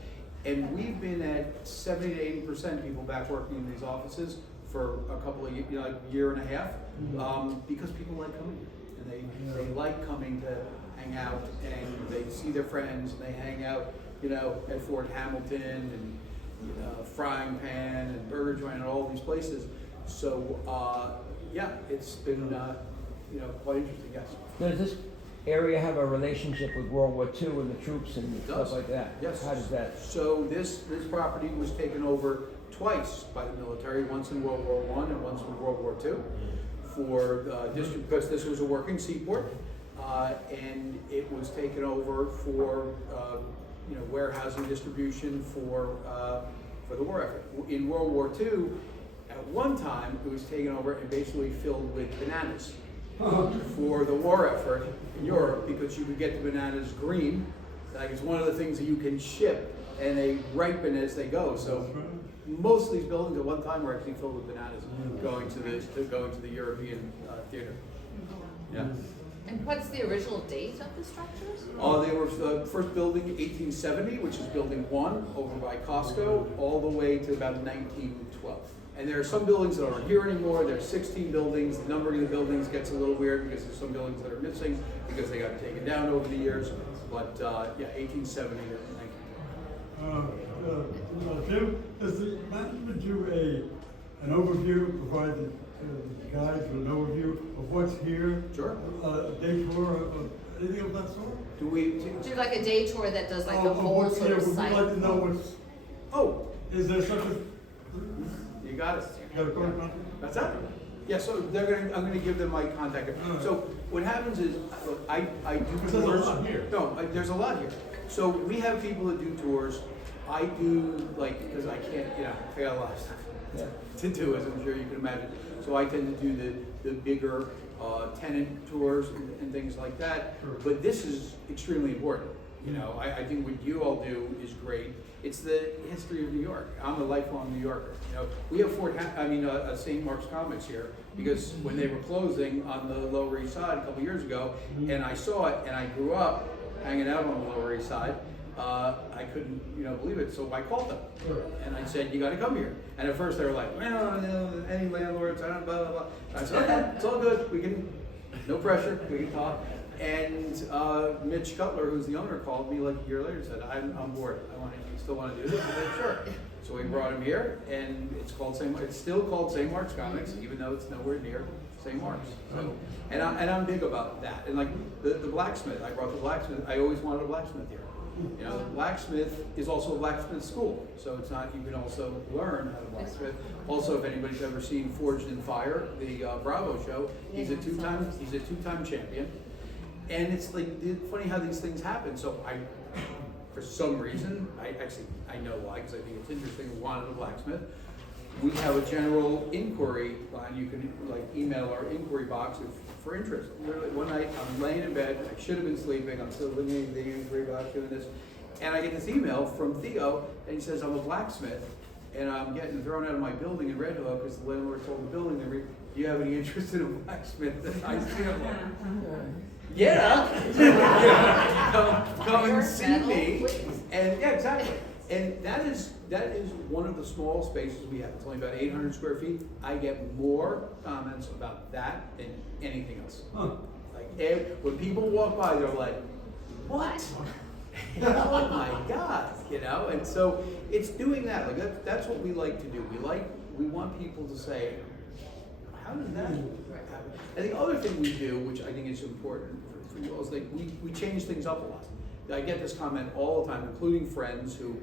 And we've been at 70 to 80% people back working in these offices for a couple of like year and a half, because people like coming here. And they like coming to hang out, and they see their friends, and they hang out, at Fort Hamilton and Frying Pan and Burger Joint and all these places. So yeah, it's been quite interesting. Yes. Does this area have a relationship with World War II and the troops and stuff like that? Yes. How does that? So this property was taken over twice by the military, once in World War I and once in World War II, for because this was a working seaport, and it was taken over for warehousing, distribution for the war effort. In World War II, at one time, it was taken over and basically filled with bananas for the war effort in Europe, because you could get the bananas green. Like, it's one of the things that you can ship, and they ripen as they go. So most of these buildings at one time were actually filled with bananas going to the European theater. Yeah. And what's the original date of the structures? They were the first building 1870, which is building 1 over by Costco, all the way to about 1912. And there are some buildings that aren't here anymore. There's 16 buildings. The numbering of the buildings gets a little weird because there's some buildings that are missing because they got taken down over the years. But yeah, 1870 to 1912. Jim, does the management do an overview, provide the guides with an overview of what's here? Sure. Day tour, anything of that sort? Do like a day tour that does like the whole sort of Would site? you like to know what's? Oh, is there such a? You got it. That's that. Yeah, so I'm gonna give them my contact. So what happens is, look, I do tours. There's a lot here. No, there's a lot here. So we have people that do tours. I do, because I can't, I got a lot of stuff to do, as I'm sure you can imagine. So I tend to do the bigger tenant tours and things like that. Sure. But this is extremely important. I think what you all do is great. It's the history of New York. I'm a lifelong New Yorker. We have St. Mark's Comics here because when they were closing on the Lower East Side a couple years ago, and I saw it, and I grew up hanging out on the Lower East Side. I couldn't, believe it, so I called them, and I said, "You got to come here." And at first they were like, "Well, any landlords, I don't blah blah blah." And I said, "Okay, it's all good. We can, no pressure. We can talk." And Mitch Cutler, who's the owner, called me like a year later and said, "I'm on board. You still want to do this?" I said, "Sure." So we brought him here, and it's still called St. Mark's Comics, even though it's nowhere near St. Mark's. So, and I'm big about that. And like the blacksmith, I brought the blacksmith. I always wanted a blacksmith here. The blacksmith is also a blacksmith school, so it's not. You can also learn how to blacksmith. Also, if anybody's ever seen Forged in Fire, the Bravo show, he's a two-time champion. And it's funny how these things happen. So for some reason, I know why, because I think it's interesting. We wanted a blacksmith. We have a general inquiry line. You can email our inquiry box for interest. Literally, one night I'm laying in bed. I should have been sleeping. I'm still living in the inquiry box doing this, and I get this email from Theo, and he says, "I'm a blacksmith, and I'm getting thrown out of my building in Red Hook because the landlord told the building, do you have any interest in a blacksmith?" And I see him like, "Yeah, come and see me." And yeah, exactly. And that is one of the small spaces we have. It's only about 800 square feet. I get more comments about that than anything else. When people walk by, they're like, "What?" Oh my God, And so it's doing that. That's what we like to do. We want people to say, "How did that happen?" And the other thing we do, which I think is important for you all, is we change things up a lot. I get this comment all the time, including friends who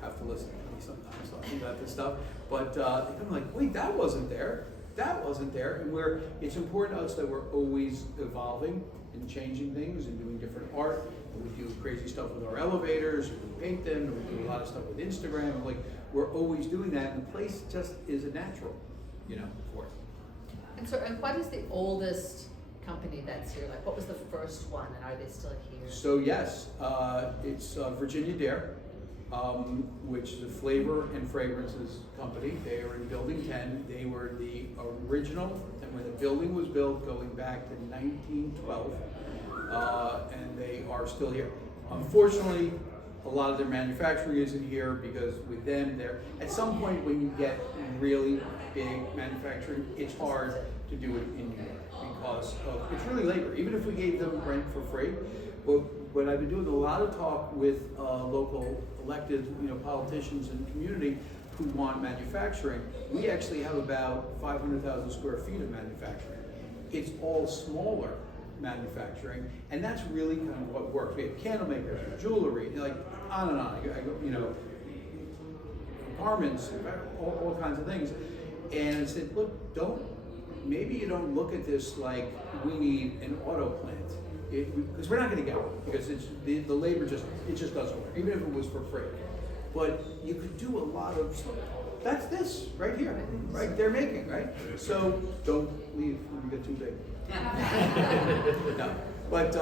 have to listen to me sometimes talking about this stuff. But they come like, "Wait, that wasn't there. That wasn't there." And it's important to us that we're always evolving and changing things and doing different art. And we do crazy stuff with our elevators, and we paint them, and we do a lot of stuff with Instagram. And we're always doing that, and the place just is a natural, for it. And what is the oldest company that's here? What was the first one, and are they still here? So yes, it's Virginia Dare. which is a flavor and fragrances company. They are in Building 10. They were the original, and when the building was built, going back to 1912, and they are still here. Unfortunately, a lot of their manufacturing isn't here because with them, they're at some point when you get really big manufacturing, it's hard to do it in New York because of, it's really labor. Even if we gave them rent for free, but I've been doing a lot of talk with local elected, politicians and community who want manufacturing. We actually have about 500,000 square feet of manufacturing. It's all smaller manufacturing, and that's really kind of what works. We have candle makers, jewelry, like on and on. Garments, all kinds of things. And I said, look, maybe you don't look at this like we need an auto plant. Because we're not going to get one, because it's the labor just doesn't work, even if it was for free. But you could do a lot of stuff. That's this right here, right? They're making, right? So don't leave when you get too big. No, but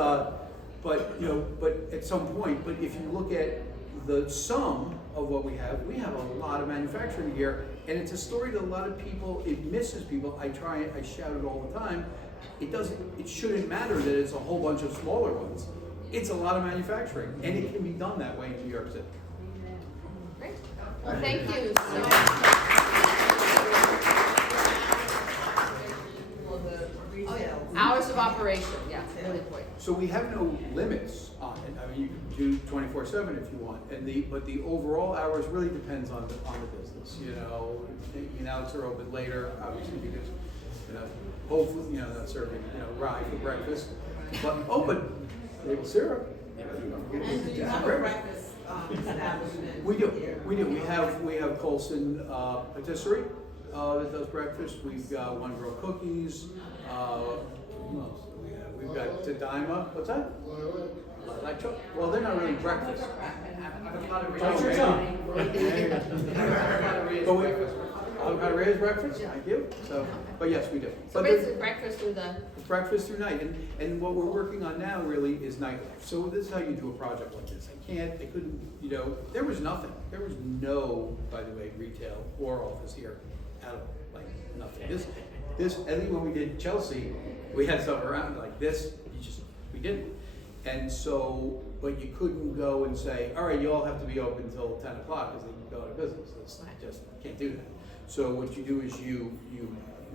at some point. But if you look at the sum of what we have a lot of manufacturing here, and it's a story that a lot of people, it misses people. I shout it all the time. It shouldn't matter that it's a whole bunch of smaller ones. It's a lot of manufacturing, and it can be done that way in New York City. Great. Well, thank you so much. Oh, yeah. Hours of operation, yeah, really important. So we have no limits on it. I mean, you can do 24/7 if you want, but the overall hours really depends on the business. Alex are open later, obviously, because hopefully not serving rye for breakfast, but open maple syrup. And do you have a breakfast establishment? We do. We have Colson Patisserie that does breakfast. We've got One Girl Cookies. Who else do we have? We've got Tadaima. What's that? Well, they're not really breakfast. Avocado Reyes breakfast? I do. So, but yes, we do. So basically breakfast through breakfast through night, and what we're working on now really is nightlife. So this is how you do a project like this. I couldn't, there was nothing. There was no, by the way, retail or office here at all. Like nothing. This, I think when we did Chelsea, we had stuff around like this. We didn't. And so, but you couldn't go and say, all right, you all have to be open until 10 o'clock because then you go out of business. It's just, can't do that. So what you do is you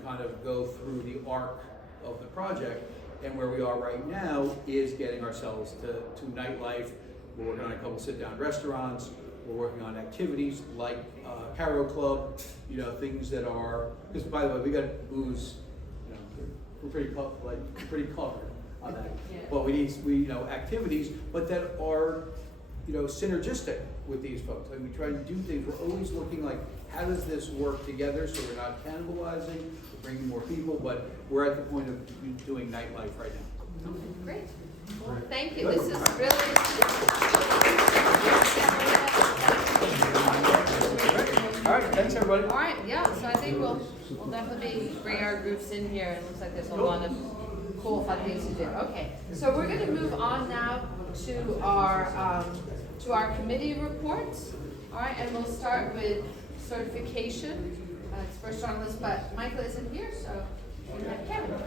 kind of go through the arc of the project, and where we are right now is getting ourselves to nightlife. We're working on a couple sit-down restaurants. We're working on activities like Caro Club, things that are, because by the way, we got booze, we're pretty covered on that. Yeah. But we need activities, but that are synergistic with these folks. And we try to do things. We're always looking like, how does this work together so we're not cannibalizing, we're bringing more people, but we're at the point of doing nightlife right now. Great. Well, thank you. This is really. All right, thanks everybody. All right, yeah. So I think we'll definitely bring our groups in here. It looks like there's a lot of cool, fun things to do. Okay, so we're going to move on now to our committee reports. All right, and we'll start with certification. It's first on the list, but Michael isn't here, so we have Kevin.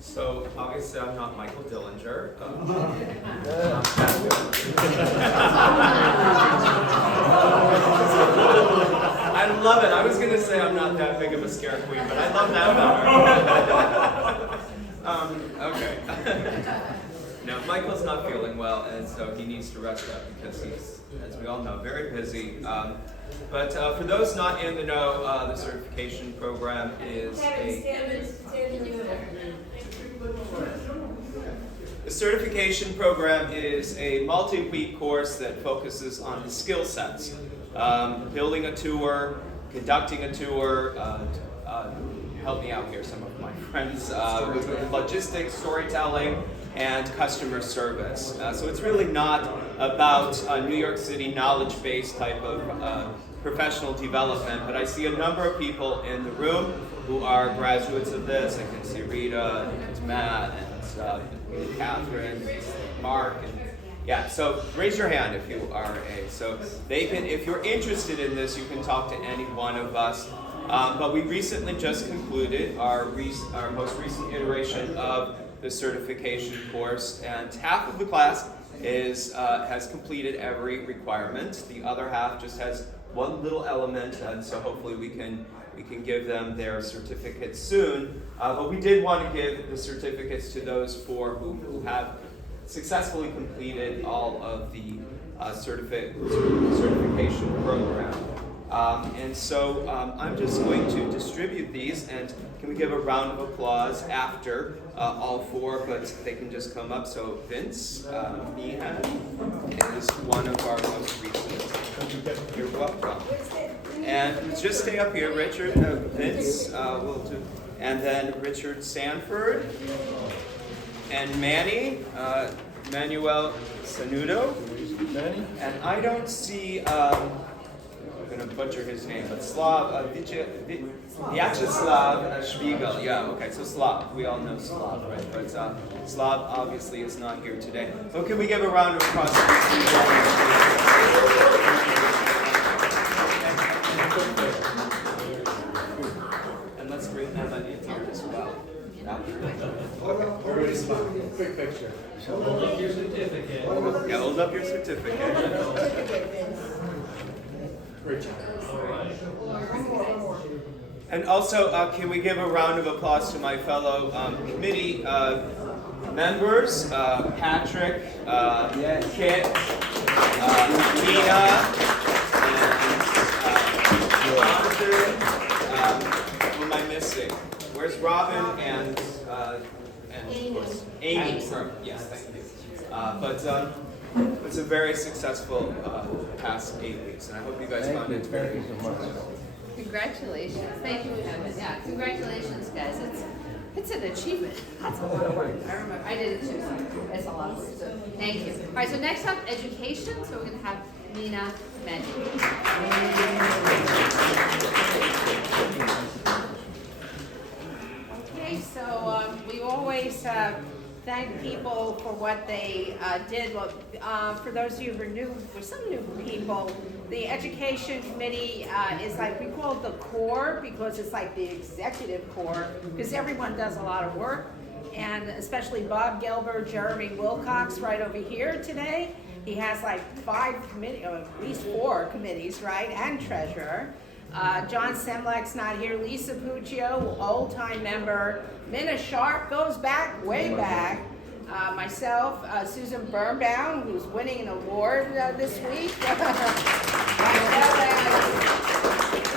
So obviously I'm not Michael Dillinger. I love it. I was going to say I'm not that big of a scare queen, but I love that better. Okay. No, Michael's not feeling well, and so he needs to rest up because he's, as we all know, very busy. But for those not in the know, the certification program is The certification program is a multi-week course that focuses on the skill sets. Building a tour, conducting a tour, help me out here, some of my friends, with logistics, storytelling, and customer service. So it's really not about a New York City knowledge-based type of professional development, but I see a number of people in the room who are graduates of this. I can see Rita, and Matt, and Catherine, Mark, Yeah, so raise your hand if you are a, so they can, if you're interested in this, you can talk to any one of us. But we recently just concluded our most recent iteration of the certification course, and half of the class has completed every requirement. The other half just has one little element, and so hopefully we can give them their certificates soon. But we did want to give the certificates to those four who have successfully completed all of the certification program. And so I'm just going to distribute these, and can we give a round of applause after all four, but they can just come up. So Vince Meehan is one of our most recent. You're welcome. And just stay up here, Richard, Vince, will do, and then Richard Sanford, and Manny, Manuel Sanudo, and I don't see, I'm going to butcher his name, but Vyacheslav Spiegel. Yeah, okay, so Slav. We all know Slav, right? But Slav obviously is not here today. So can we give a round of applause to these two gentlemen? And let's bring Emma in here as well. Everybody smile. Quick picture. Hold up your certificate. Yeah, hold up your certificate. And also, can we give a round of applause to my fellow committee members, Patrick, Kit, Nina, and who am I missing? Where's Robin and of course, Amy? Yes, thank you. It's a very successful past 8 weeks, and I hope you guys found it very interesting. Congratulations. Thank you, Evan. Yeah, congratulations, guys. It's an achievement. That's a lot of work. I remember, I did it too, so it's a lot of work. So thank you. All right, so next up, education. So we're going to have Nina Mendy. Okay, so we always thank people for what they did. Well, for those of you who are new, for some new people, the Education Committee is like, we call it the core because it's like the executive core, because everyone does a lot of work, and especially Bob Gelber, Jeremy Wilcox right over here today. He has like 5 committees, or at least 4 committees, right, and treasurer. John Semlek's not here. Lisa Puccio, old-time member. Minna Sharp goes back, way back. Myself, Susan Birnbaum, who's winning an award this week.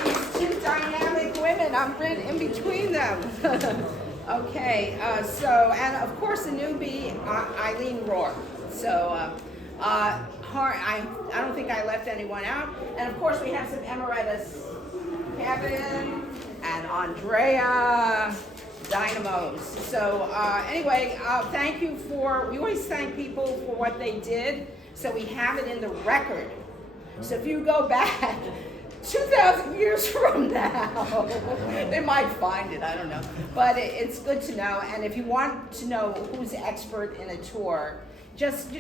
These 2 dynamic women, I'm in between them. Okay, so, and of course the newbie, Eileen Rourke. So, I don't think I left anyone out. And of course we have some emeritus, Kevin and Andrea, dynamos. So anyway, thank you we always thank people for what they did, so we have it in the record. So if you go back 2,000 years from now, they might find it, I don't know. But it's good to know, and if you want to know who's expert in a tour, just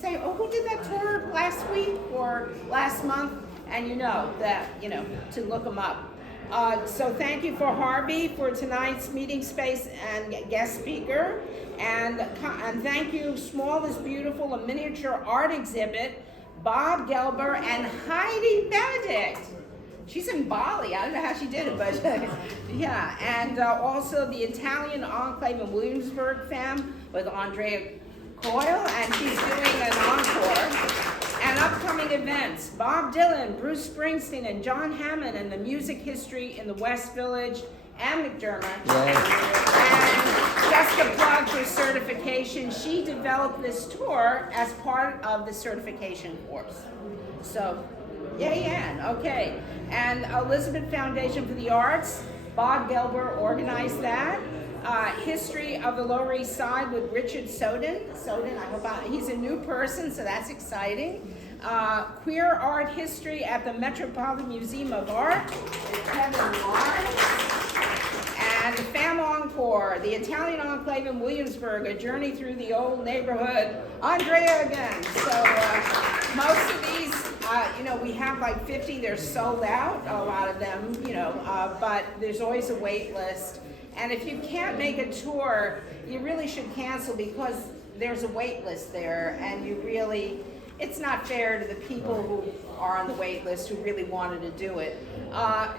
say, oh, who did that tour last week or last month? And you know that, to look them up. So thank you for Harvey for tonight's meeting space and guest speaker. And thank you, Small is Beautiful, a miniature art exhibit, Bob Gelber and Heidi Benedict. She's in Bali. I don't know how she did it, but yeah. And also the Italian Enclave in Williamsburg fam with Andrea Coyle, and she's doing an encore. And upcoming events, Bob Dylan, Bruce Springsteen, and John Hammond, and the music history in the West Village and McDermott. Yes. And just a plug for certification, she developed this tour as part of the certification course. So, yay, Ann, okay. And Elizabeth Foundation for the Arts, Bob Gelber organized that. History of the Lower East Side with Richard Soden. I hope he's a new person, so that's exciting. Queer art history at the Metropolitan Museum of Art with Kevin Lawrence. And the Fam Encore, the Italian Enclave in Williamsburg, a journey through the old neighborhood. Andrea again. So most of these, we have like 50, they're sold out, a lot of them, but there's always a wait list. And if you can't make a tour, you really should cancel because there's a wait list there, and it's not fair to the people who are on the wait list who really wanted to do it.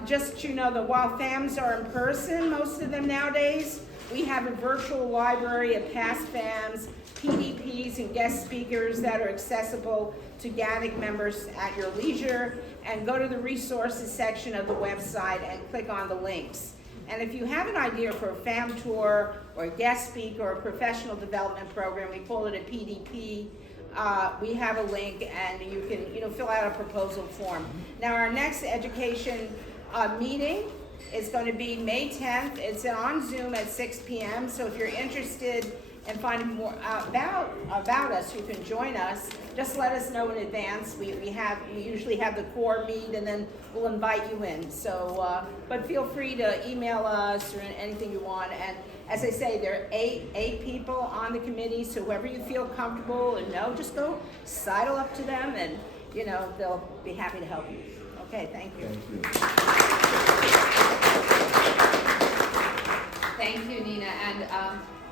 Just that while FAMs are in person, most of them nowadays, we have a virtual library of past FAMs, PDPs, and guest speakers that are accessible to GANYC members at your leisure. And go to the resources section of the website and click on the links. And if you have an idea for a FAM tour or a guest speaker or a professional development program, we call it a PDP, we have a link and you can fill out a proposal form. Now our next education meeting is going to be May 10th. It's on Zoom at 6 p.m. So if you're interested in finding more about us, you can join us. Just let us know in advance. We usually have the core meet and then we'll invite you in. So, but feel free to email us or anything you want. And as I say, there are eight people on the committee. So whoever you feel comfortable and just go sidle up to them, and they'll be happy to help you. Okay, thank you. Thank you, Nina. And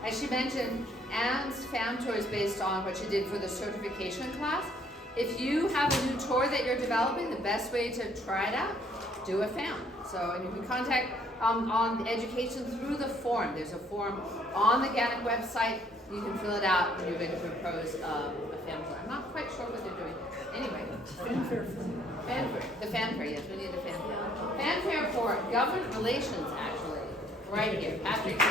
as she mentioned, Anne's FAM tour is based on what she did for the certification class. If you have a new tour that you're developing, the best way to try it out, do a FAM. So, and you can contact on the education through the form. There's a form on the GANYC website. You can fill it out when you're going to propose a FAM tour. I'm not quite sure what they're doing. Anyway. Fanfare. The fanfare, yes, we need a fanfare. Fanfare for government relations, actually. Right here, Patrick.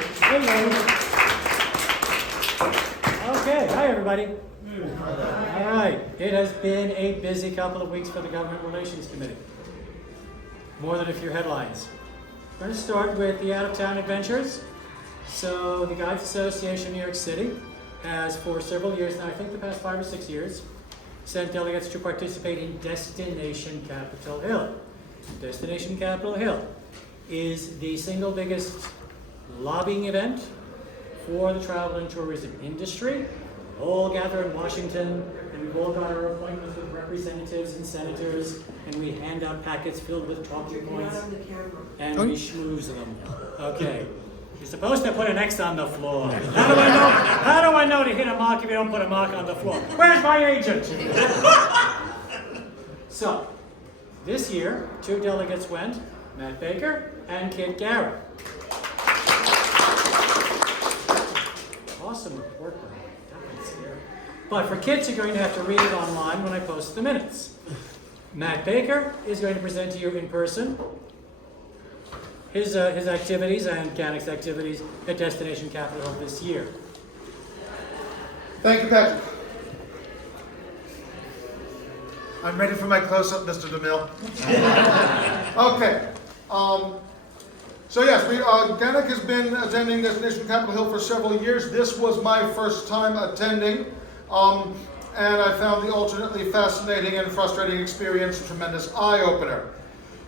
Okay, hi everybody. All right, it has been a busy couple of weeks for the Government Relations Committee. More than a few headlines. We're going to start with the out-of-town adventures. So the Guides Association of New York City has for several years now, I think the past 5 or 6 years, sent delegates to participate in Destination Capitol Hill. Destination Capitol Hill is the single biggest lobbying event for the travel and tourism industry. We all gather in Washington, and we've all got our appointments with representatives and senators, and we hand out packets filled with talking points, and we schmooze them. Okay. You're supposed to put an X on the floor. How do I know to hit a mark if you don't put a mark on the floor? Where's my agent? So, this year, 2 delegates went, Matt Baker and Kit Garrett. Awesome work. But for Kit, you're going to have to read it online when I post the minutes. Matt Baker is going to present to you in person his activities and GANYC's activities at Destination Capitol Hill this year. Thank you, Patrick. I'm ready for my close-up, Mr. DeMille. Okay. So yes, GANYC has been attending Destination Capitol Hill for several years. This was my first time attending, and I found the alternately fascinating and frustrating experience a tremendous eye-opener.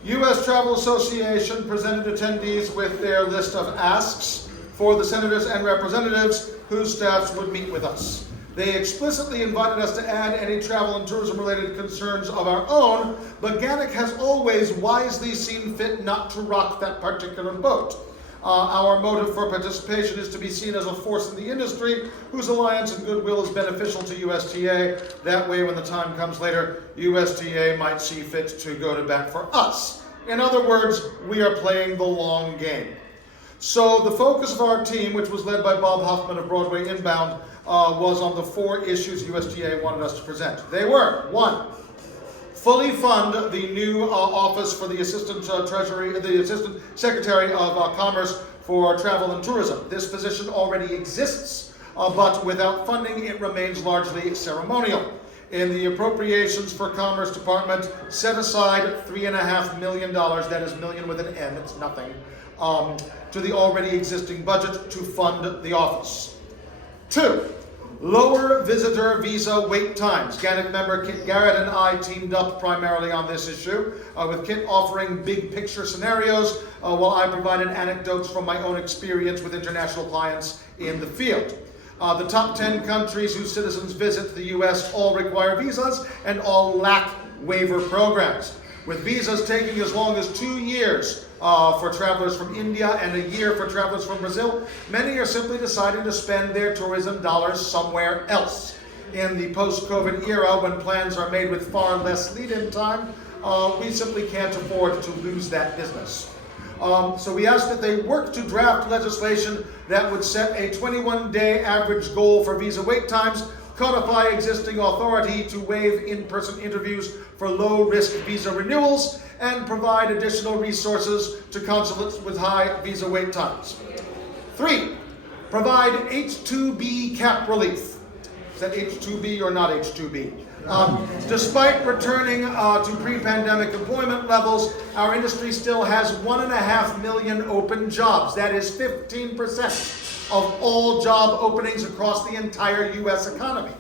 U.S. Travel Association presented attendees with their list of asks for the senators and representatives whose staffs would meet with us. They explicitly invited us to add any travel and tourism related concerns of our own, but GANYC has always wisely seen fit not to rock that particular boat. Our motive for participation is to be seen as a force in the industry whose alliance and goodwill is beneficial to USTA. That way, when the time comes later, USTA might see fit to go to bat for us. In other words, we are playing the long game. So the focus of our team, which was led by Bob Hoffman of Broadway Inbound, was on the 4 issues USTA wanted us to present. They were: 1, fully fund the new office for the Assistant Secretary of Commerce for Travel and Tourism. This position already exists, but without funding, it remains largely ceremonial. In the Appropriations for Commerce Department, set aside $3.5 million, that is million with an M, it's nothing, to the already existing budget to fund the office. 2, lower visitor visa wait times. GANYC member Kit Garrett and I teamed up primarily on this issue, with Kit offering big picture scenarios, while I provided anecdotes from my own experience with international clients in the field. The top 10 countries whose citizens visit the U.S. all require visas and all lack waiver programs, with visas taking as long as 2 years for travelers from India and a year for travelers from Brazil. Many are simply deciding to spend their tourism dollars somewhere else. In the post-COVID era, when plans are made with far less lead-in time, we simply can't afford to lose that business. So we asked that they work to draft legislation that would set a 21-day average goal for visa wait times, codify existing authority to waive in-person interviews for low-risk visa renewals, and provide additional resources to consulates with high visa wait times. 3, provide H-2B cap relief. Is that H-2B or not H-2B? Despite returning to pre-pandemic employment levels, our industry still has 1.5 million open jobs. That is 15% of all job openings across the entire U.S. economy.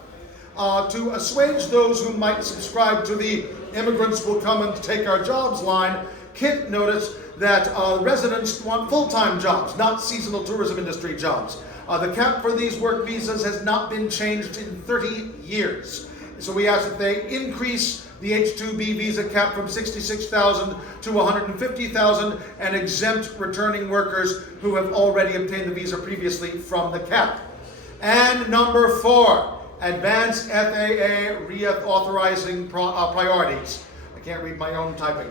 To assuage those who might subscribe to the immigrants will come and take our jobs line, Kit noticed that residents want full-time jobs, not seasonal tourism industry jobs. The cap for these work visas has not been changed in 30 years. So we asked that they increase the H-2B visa cap from 66,000 to 150,000 and exempt returning workers who have already obtained the visa previously from the cap. And number 4, advance FAA reauthorizing priorities. I can't read my own typing.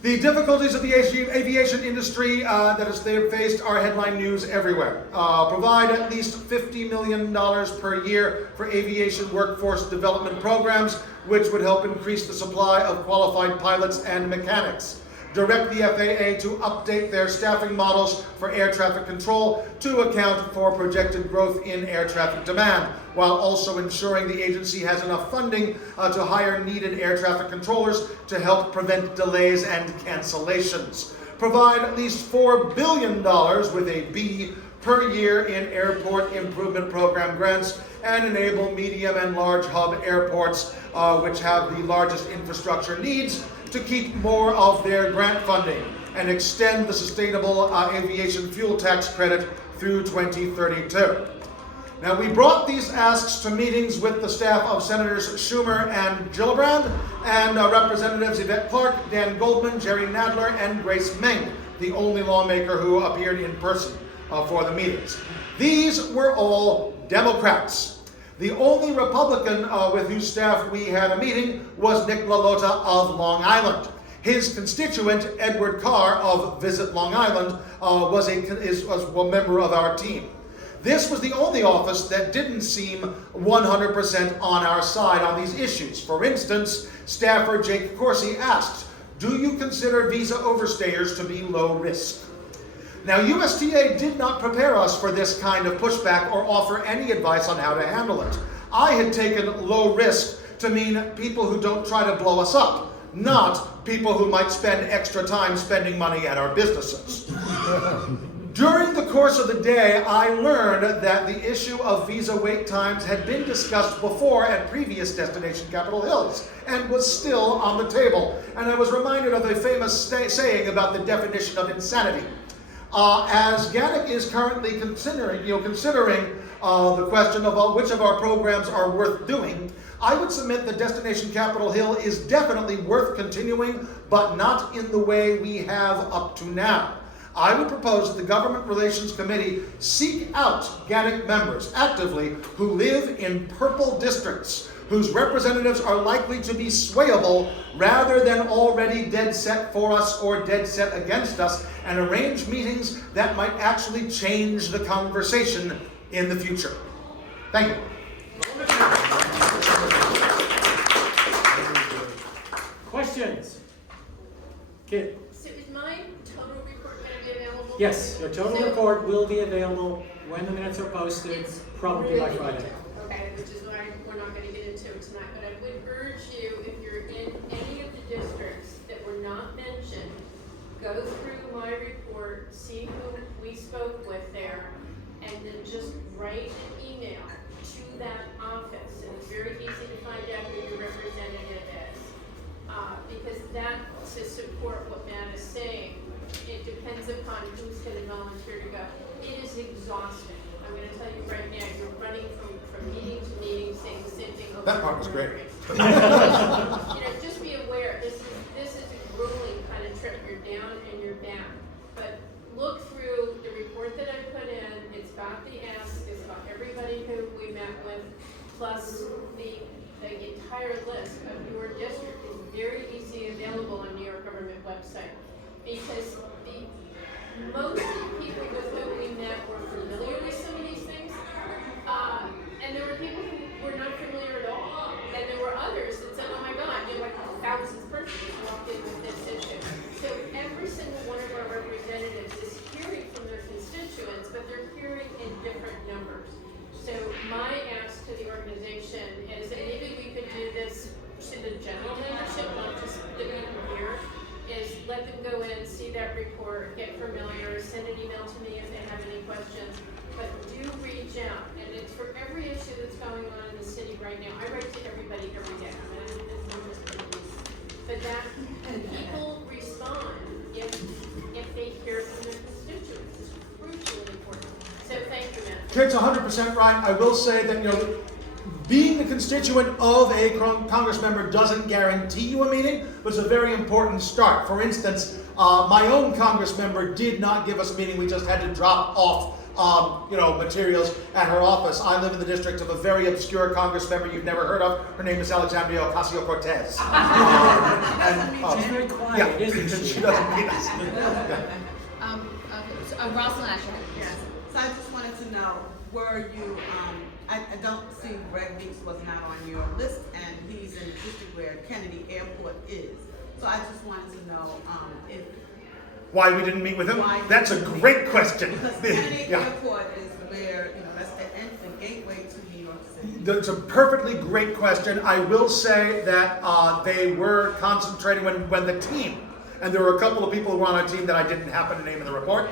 The difficulties of the aviation industry that they have faced are headline news everywhere. Provide at least $50 million per year for aviation workforce development programs, which would help increase the supply of qualified pilots and mechanics. Direct the FAA to update their staffing models for air traffic control to account for projected growth in air traffic demand, while also ensuring the agency has enough funding to hire needed air traffic controllers to help prevent delays and cancellations. Provide at least $4 billion with a B per year in airport improvement program grants, and enable medium and large hub airports, which have the largest infrastructure needs, to keep more of their grant funding, and extend the sustainable aviation fuel tax credit through 2032. Now, we brought these asks to meetings with the staff of Senators Schumer and Gillibrand, and Representatives Yvette Clarke, Dan Goldman, Jerry Nadler, and Grace Meng, the only lawmaker who appeared in person for the meetings. These were all Democrats. The only Republican with whose staff we had a meeting was Nick LaLota of Long Island. His constituent, Edward Carr of Visit Long Island, was a member of our team. This was the only office that didn't seem 100% on our side on these issues. For instance, staffer Jake Corsi asked, "Do you consider visa overstayers to be low risk?" Now, USTA did not prepare us for this kind of pushback or offer any advice on how to handle it. I had taken low risk to mean people who don't try to blow us up, not people who might spend extra time spending money at our businesses. During the course of the day, I learned that the issue of visa wait times had been discussed before at previous Destination Capitol Hills and was still on the table. And I was reminded of a famous saying about the definition of insanity. As GANYC is currently considering the question of which of our programs are worth doing, I would submit that Destination Capitol Hill is definitely worth continuing, but not in the way we have up to now. I would propose that the Government Relations Committee seek out GANYC members actively who live in purple districts, whose representatives are likely to be swayable rather than already dead set for us or dead set against us, and arrange meetings that might actually change the conversation in the future. Thank you. Questions? Kid? So is my total report going to be available? Yes, your total report will be available when the minutes are posted, It's probably by really Friday. detailed. Okay, which is why we're not going to get into it tonight, but I would urge you, if you're in any of the districts that were not mentioned, go through my report, see who we spoke with there, and then just write an email to That part was great. You know, just be aware, this is a grueling kind of trip. You're down and you're back. But look through the report that I put in. It's got the ask, it's got everybody who we met with, plus the entire list of your district is very easy available on New York government website. Because most of the people with whom we met were familiar with some of these things. And there were people who were not familiar at all. And there were others that said, oh my God, you're like thousands of persons walked in with this issue. So every single one of our representatives is hearing from their constituents, but they're hearing in different numbers. So my ask to the organization is that maybe we could do this to the general membership, not just the people here, is let them go in, see that report, get familiar, send an email to me if they have any questions, but do reach out. And it's for every issue that's going on in the city right now. I write to everybody every day. I mean, but that people respond if they hear from their constituents. It's crucially important. So thank you, Matt. Kate's 100% right. I will say that, you know, being the constituent of a Congress member doesn't guarantee you a meeting, but it's a very important start. For instance, my own Congress member did not give us a meeting. We just had to drop off materials at her office. I live in the district of a very obscure Congress member you've never heard of. Her name is Alexandria Ocasio-Cortez. She's very quiet, isn't she? She doesn't meet us. Rosalind actually. Yes. So I just wanted to know, were you, I don't see Greg Meeks was not on your list, and he's in the district where Kennedy Airport is. So I just wanted to know if Why we didn't meet with him? That's a great question. Because Kennedy Airport is where, that's the gateway to New York City. That's a perfectly great question. I will say that they were concentrating when the team, and there were a couple of people who were on our team that I didn't happen to name in the report,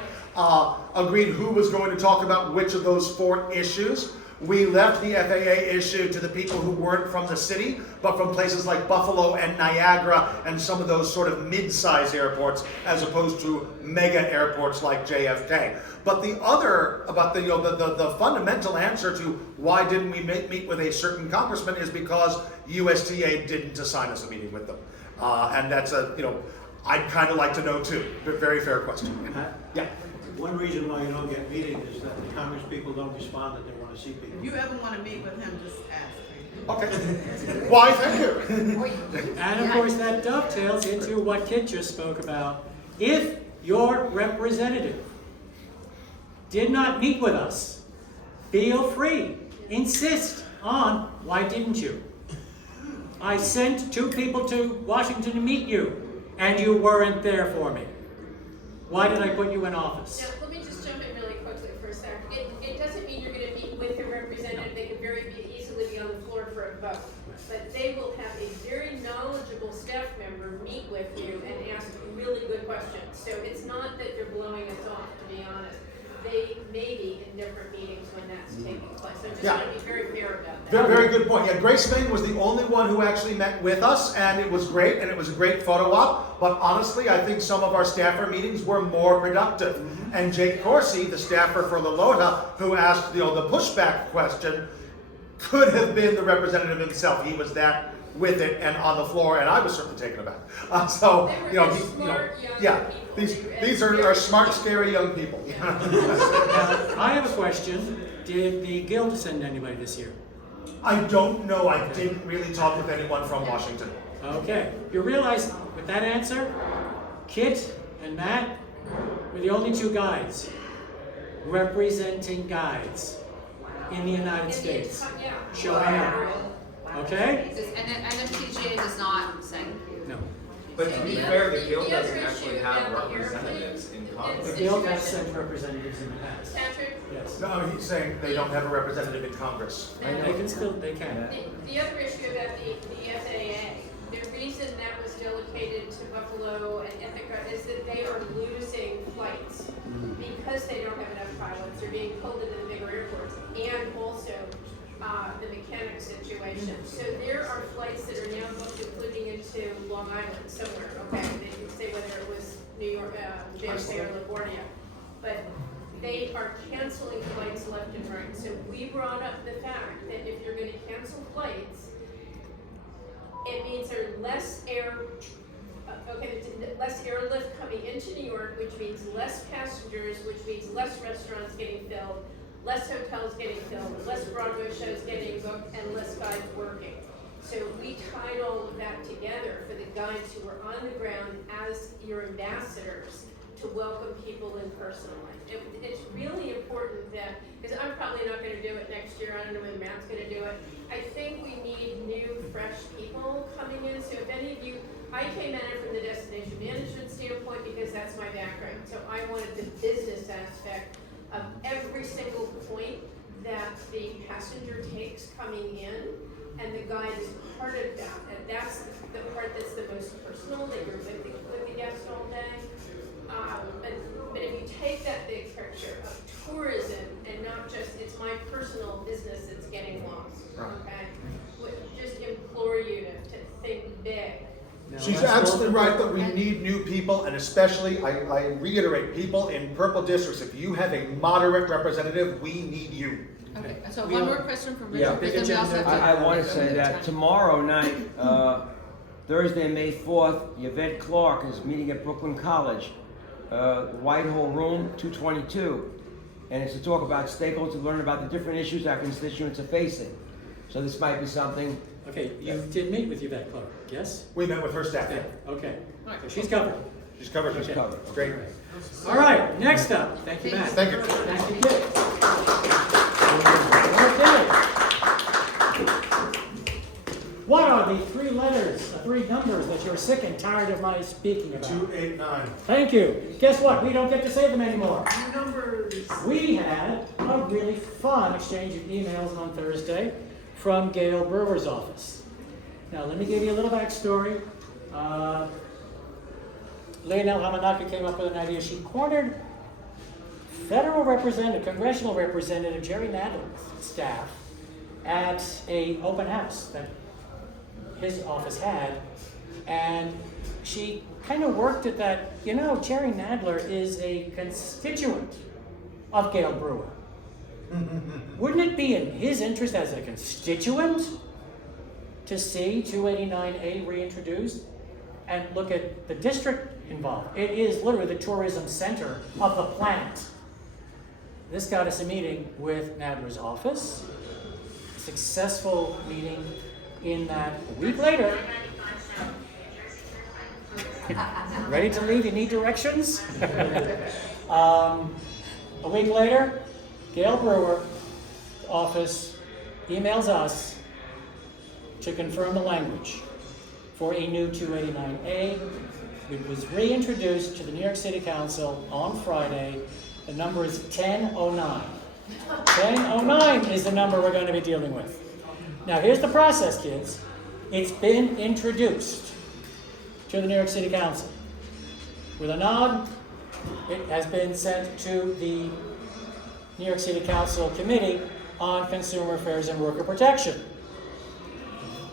agreed who was going to talk about which of those 4 issues. We left the FAA issue to the people who weren't from the city, but from places like Buffalo and Niagara and some of those sort of mid-size airports, as opposed to mega airports like JFK. But the other, about the fundamental answer to why didn't we meet with a certain congressman is because USTA didn't assign us a meeting with them. And that's I'd kind of like to know too. Very fair question. Yeah. One reason why you don't get meetings is that the Congress people don't respond that they want to see people. If you ever want to meet with him, just ask me. Okay. Why, thank you. And of course that dovetails into what Kit just spoke about. If your representative did not meet with us, feel free, insist on, why didn't you? I sent 2 people to Washington to meet you, and you weren't there for me. Why did I put you in office? Now, let me just jump in really quickly for a second. It doesn't mean you're going to meet with your representative. They can very easily be on the floor for a vote. But they will have a very knowledgeable staff member meet with you and ask really good questions. So it's not that they're blowing us off, to be honest. They may be in different meetings when that's taking place. So just want to be very fair about that. Very good point. Yeah, Grace Spain was the only one who actually met with us, and it was great, and it was a great photo op. But honestly, I think some of our staffer meetings were more productive. And Jake Corsi, the staffer for Lolota, who asked the pushback question, could have been the representative himself. He was that with it and on the floor, and I was certainly taken aback. These are smart, scary young people. Now, I have a question. Did the Guild send anybody this year? I don't know. I didn't really talk with anyone from Washington. Okay. You realize with that answer, Kit and Matt were the only 2 guides representing guides in the United States showing up. Okay? And NFTGA does not send. No. But to be fair, the Guild doesn't actually have representatives in Congress. The Guild has sent representatives in the past. Patrick? Yes. No, he's saying they don't have a representative in Congress. They can still, they can. The other issue about the FAA, the reason that was delegated to Buffalo and Ithaca is that they are losing flights because they don't have enough pilots. They're being pulled into the bigger airports, and also the mechanic situation. So there are flights that are now booked, including into Long Island somewhere. Okay, they can say whether it was New York, JFK or LaGuardia, but they are canceling flights left and right. So we brought up the fact that if you're going to cancel flights, less less airlift coming into New York, which means less passengers, which means less restaurants getting filled, less hotels getting filled, less Broadway shows getting booked, and less guides working. So we tied all of that together for the guides who were on the ground as your ambassadors to welcome people in personally. It's really important that, because I'm probably not going to do it next year, I don't know when Matt's going to do it. I think we need new, fresh people coming in. So if any of you, I came at it from the destination management standpoint because that's my background. So I wanted the business aspect of every single point that the passenger takes coming in, and the guide is part of that. And that's the part that's the most personal, that you're with the guest all day. But if you take that big picture of tourism and not just it's my personal business that's getting lost, okay? Would just implore you to think big. She's absolutely right that we need new people, and especially, I reiterate, people in purple districts. If you have a moderate representative, we need you. Okay, so one more question from Richard. Yeah, because then we also have to- I want to say that tomorrow night, Thursday, May 4th, Yvette Clark is meeting at Brooklyn College, Whitehall Room 222. And it's to talk about stakeholders, to learn about the different issues our constituents are facing. So this might be something. Okay, you did meet with Yvette Clark, yes? We met with her staff. Okay, okay. So she's covered. She's covered. Okay. She's covered. Great. All right, next up. Thank you, Matt. Thank you. Thank you, Kit. Okay. What are the three letters, the three numbers that you're sick and tired of my speaking about? 289. Thank you. Guess what? We don't get to say them anymore. Numbers. We had a really fun exchange of emails on Thursday from Gail Brewer's office. Now, let me give you a little backstory. Leonel Hamanaka came up with an idea. She cornered federal representative, congressional representative Jerry Nadler's staff at an open house that his office had, and she kind of worked at that. You know, Jerry Nadler is a constituent of Gail Brewer. Wouldn't it be in his interest as a constituent to see 289A reintroduced and look at the district involved? It is literally the tourism center of the planet. This got us a meeting with Nadler's office, a successful meeting in that a week later. Ready to leave? You need directions? A week later, Gail Brewer office emails us to confirm the language for a new 289A. It was reintroduced to the New York City Council on Friday. The number is 1009. 1009 is the number we're going to be dealing with. Now here's the process, kids. It's been introduced to the New York City Council. With a nod, it has been sent to the New York City Council Committee on Consumer Affairs and Worker Protection.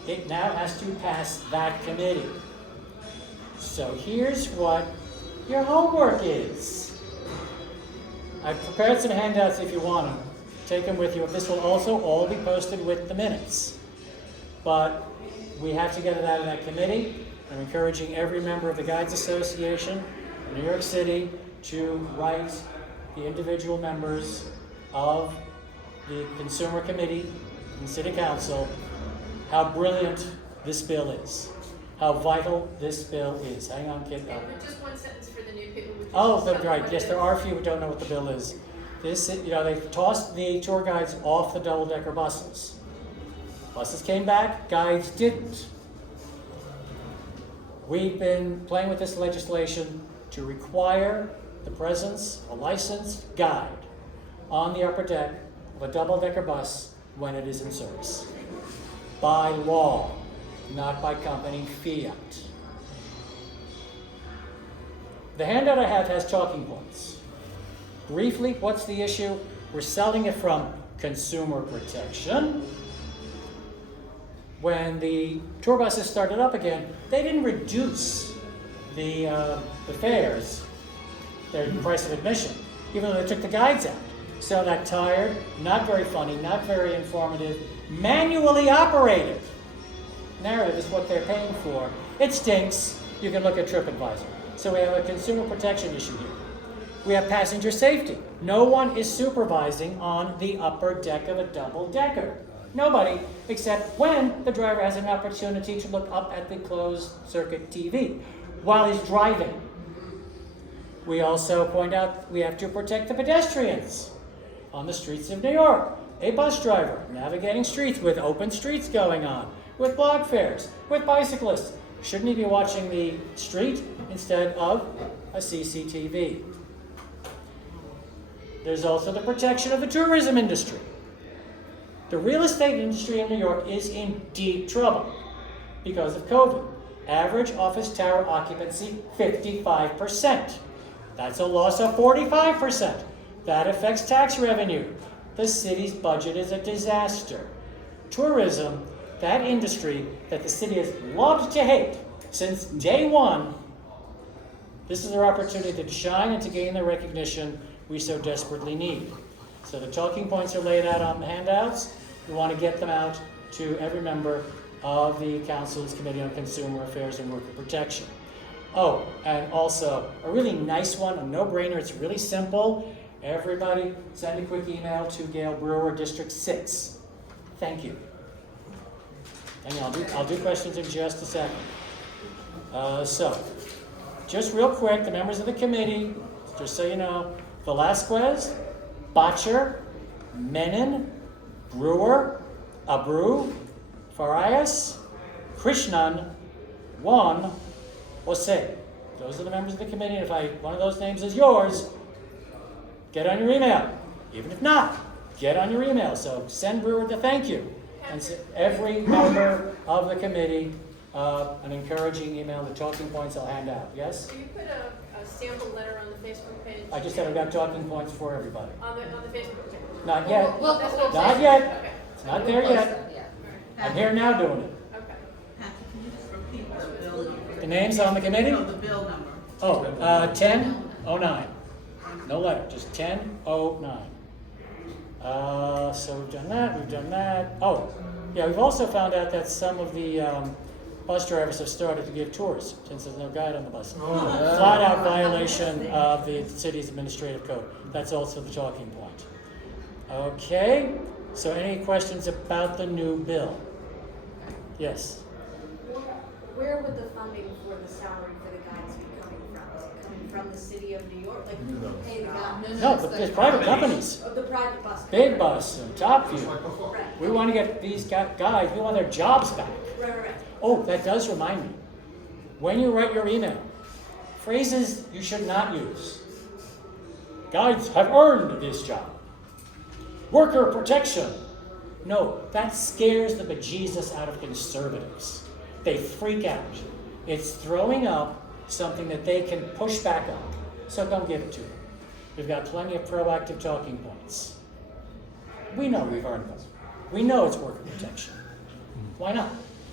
It now has to pass that committee. So here's what your homework is. I've prepared some handouts if you want them. Take them with you. This will also all be posted with the minutes. But we have to get that in that committee. I'm encouraging every member of the Guides Association in New York City to write the individual members of the Consumer Committee and City Council how brilliant this bill is, how vital this bill is. Hang on, kid. Just one sentence for the new people. Oh, that's right. Yes, there are a few who don't know what the bill is. This, you know, they tossed the tour guides off the double-decker buses. Buses came back, guides didn't. We've been playing with this legislation to require the presence of a licensed guide on the upper deck of a double-decker bus when it is in service. By law, not by company fiat. The handout I have has talking points. Briefly, what's the issue? We're selling it from consumer protection. When the tour buses started up again, they didn't reduce the fares, their price of admission, even though they took the guides out. So that tired, not very funny, not very informative, manually operated narrative is what they're paying for. It stinks. You can look at TripAdvisor. So we have a consumer protection issue here. We have passenger safety. No one is supervising on the upper deck of a double-decker. Nobody, except when the driver has an opportunity to look up at the closed-circuit TV while he's driving. We also point out we have to protect the pedestrians on the streets of New York. A bus driver navigating streets with open streets going on, with block fares, with bicyclists. Shouldn't he be watching the street instead of a CCTV? There's also the protection of the tourism industry. The real estate industry in New York is in deep trouble because of COVID. Average office tower occupancy, 55%. That's a loss of 45%. That affects tax revenue. The city's budget is a disaster. Tourism, that industry that the city has loved to hate since day one, this is our opportunity to shine and to gain the recognition we so desperately need. So the talking points are laid out on the handouts. We want to get them out to every member of the Council's Committee on Consumer Affairs and Worker Protection. Oh, and also a really nice one, a no-brainer, it's really simple. Everybody send a quick email to Gail Brewer, District 6. Thank you. And I'll do questions in just a second. So, just real quick, the members of the committee, just so you know, Velasquez, Botcher, Menon, Brewer, Abreu, Farias, Krishnan, Juan, Jose. Those are the members of the committee, and if one of those names is yours, get on your email. Even if not, get on your email. So send Brewer the thank you. And every member of the committee an encouraging email, the talking points I'll hand out. Yes? So you put a sample letter on the Facebook page? I just said I've got talking points for everybody. On the Facebook page? Not yet. Well, Not yet. Okay. It's not there yet. I'm here now doing it. Okay. Can you just repeat the bill number? The names on the committee? No, the bill number. Oh, 1009. No letter, just 1009. So we've done that. Oh, yeah, we've also found out that some of the bus drivers have started to give tours since there's no guide on the bus. Flat out violation of the city's administrative code. That's also the talking point. Okay, so any questions about the new bill? Yes? Where would the funding for the salary for the guides be coming from? Is it coming from the city of New York? Like, who would pay the guides? No, but there's private companies. Oh, the private bus. Big Bus and Top View. Right. We want to get these guys, we want their jobs back. Right. Oh, that does remind me. When you write your email, phrases you should not use. Guides have earned this job. Worker protection. No, that scares the bejesus out of conservatives. They freak out. It's throwing up something that they can push back on. So don't give it to them. We've got plenty of proactive talking points. We know we've earned them. We know it's worker protection. Why not?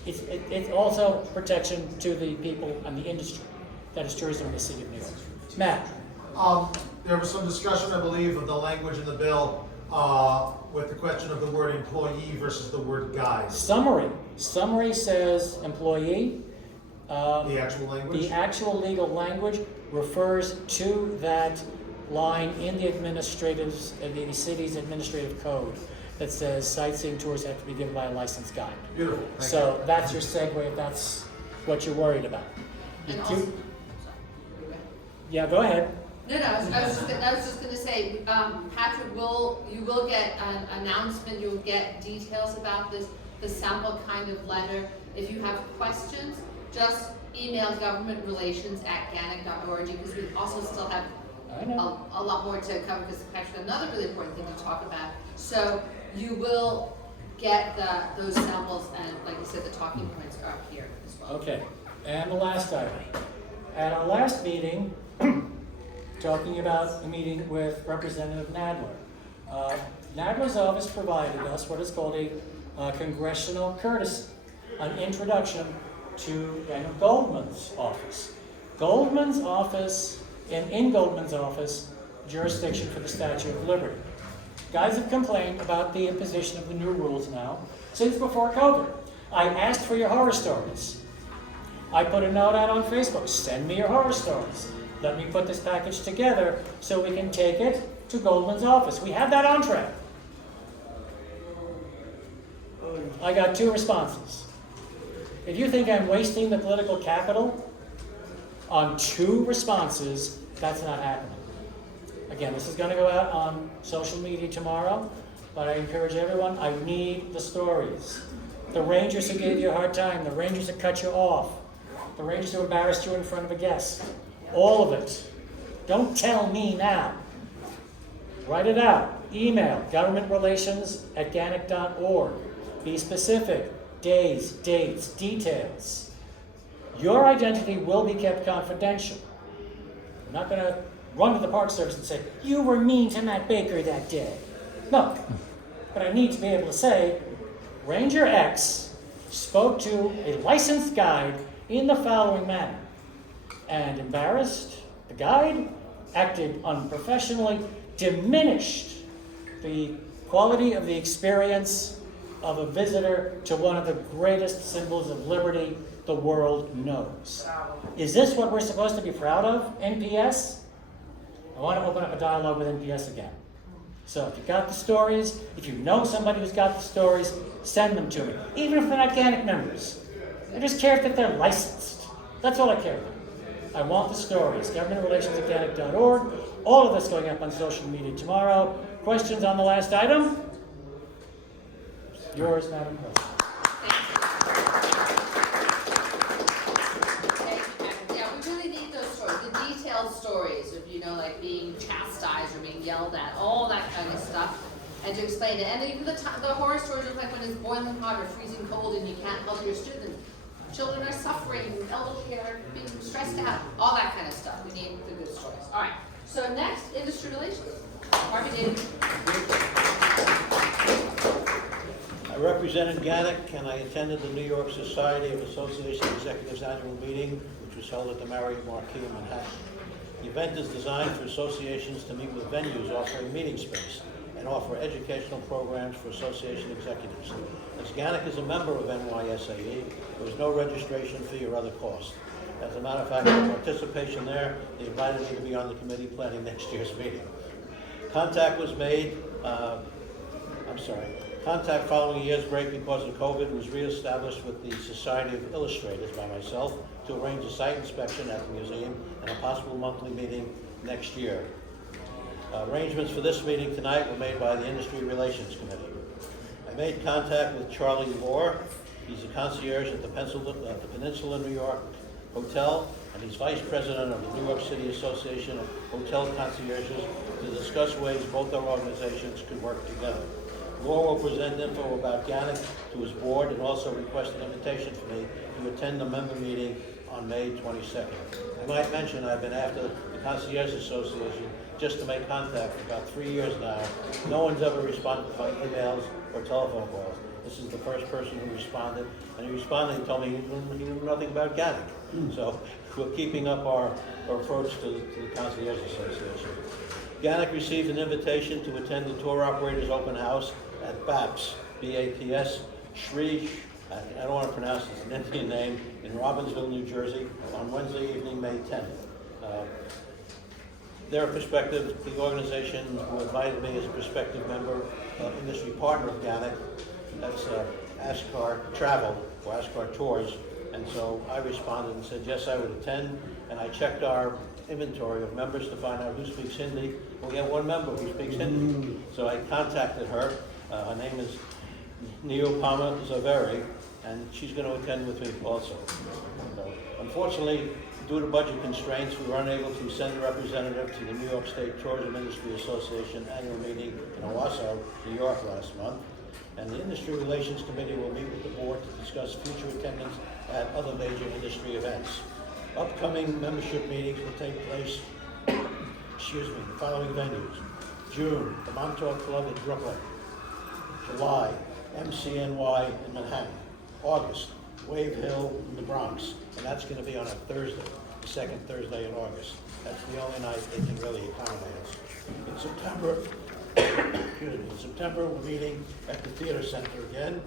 It's also protection to the people and the industry that is tourism in the city of New York. Matt. There was some discussion, I believe, of the language in the bill with the question of the word employee versus the word guide. Summary. Summary says employee. The actual language? The actual legal language refers to that line in the city's administrative code that says sightseeing tours have to be given by a licensed guide. Beautiful. So that's your segue if that's what you're worried about. Yeah, go ahead. No, I was just going to say, Patrick, you will get an announcement, you'll get details about this, the sample kind of letter. If you have questions, just email governmentrelations@GANYC.org because we also still have a lot more to cover because actually another really important thing to talk about. So you will get those samples and, like you said, the talking points are up here as well. Okay, and the last item. At our last meeting, talking about a meeting with Representative Nadler. Nadler's office provided us what is called a congressional courtesy, an introduction to Daniel Goldman's office. Goldman's office, in Goldman's office, jurisdiction for the Statue of Liberty. Guys have complained about the imposition of the new rules now since before COVID. I asked for your horror stories. I put a note out on Facebook, send me your horror stories. Let me put this package together so we can take it to Goldman's office. We have that on track. I got 2 responses. If you think I'm wasting the political capital on 2 responses, that's not happening. Again, this is going to go out on social media tomorrow, but I encourage everyone, I need the stories. The Rangers who gave you a hard time, the Rangers who cut you off, the Rangers who embarrassed you in front of a guest. All of it. Don't tell me now. Write it out. Email governmentrelations@GANYC.org. Be specific. Days, dates, details. Your identity will be kept confidential. I'm not going to run to the Park Service and say, you were mean to Matt Baker that day. No. But I need to be able to say, Ranger X spoke to a licensed guide in the following manner. And embarrassed, the guide acted unprofessionally, diminished the quality of the experience of a visitor to one of the greatest symbols of liberty the world knows. Is this what we're supposed to be proud of, NPS? I want to open up a dialogue with NPS again. So if you've got the stories, if you know somebody who's got the stories, send them to me. Even if they're not GANYC members. I just care that they're licensed. That's all I care about. I want the stories. governmentrelations@GANYC.org. All of this going up on social media tomorrow. Questions on the last item? Yours, Madam President. Yeah, we really need those stories, the detailed stories of, like being chastised or being yelled at, all that kind of stuff, and to explain it. And even the horror stories of like when it's boiling hot or freezing cold and you can't help your students. Children are suffering, elderly are being stressed out, all that kind of stuff. We need the good stories. All right, so next, industry relations. Harvey David. I represented GANYC and I attended the New York Society of Association Executives annual meeting, which was held at the Marriott Marquis in Manhattan. The event is designed for associations to meet with venues offering meeting space and offer educational programs for association executives. As GANYC is a member of NYSAE, there was no registration fee or other cost. As a matter of fact, for participation there, they invited me to be on the committee planning next year's meeting. Contact was made, Contact following a year's break because of COVID was reestablished with the Society of Illustrators by myself to arrange a site inspection at the museum and a possible monthly meeting next year. Arrangements for this meeting tonight were made by the Industry Relations Committee. I made contact with Charlie Lohr. He's a concierge at the Peninsula New York Hotel, and he's vice president of the New York City Association of Hotel Concierges to discuss ways both our organizations could work together. Lohr will present info about GANYC to his board and also request an invitation for me to attend the member meeting on May 22nd. I might mention I've been after the Concierge Association just to make contact for about 3 years now. No one's ever responded by emails or telephone calls. This is the first person who responded, and he responded and told me he knew nothing about GANYC. So we're keeping up our approach to the Concierge Association. GANYC received an invitation to attend the tour operators open house at BAPS, B-A-P-S, Shri, I don't want to pronounce this, an Indian name, in Robbinsville, New Jersey, on Wednesday evening, May 10th. Their perspective, the organization who invited me as a prospective member, industry partner of GANYC, that's Ashkar Travel, or Ashkar Tours, and so I responded and said, yes, I would attend, and I checked our inventory of members to find out who speaks Hindi. We have one member who speaks Hindi. So I contacted her. Her name is Neopama Zaveri, and she's going to attend with me also. So, unfortunately, due to budget constraints, we were unable to send a representative to the New York State Tourism Industry Association annual meeting in Owasso, New York last month. And the Industry Relations Committee will meet with the board to discuss future attendance at other major industry events. Upcoming membership meetings will take place, the following venues. June, the Montauk Club in Brooklyn. July, MCNY in Manhattan. August, Wave Hill in the Bronx. And that's going to be on a Thursday, the second Thursday in August. That's the only night they can really accommodate us. In September, we're meeting at the Theater Center again.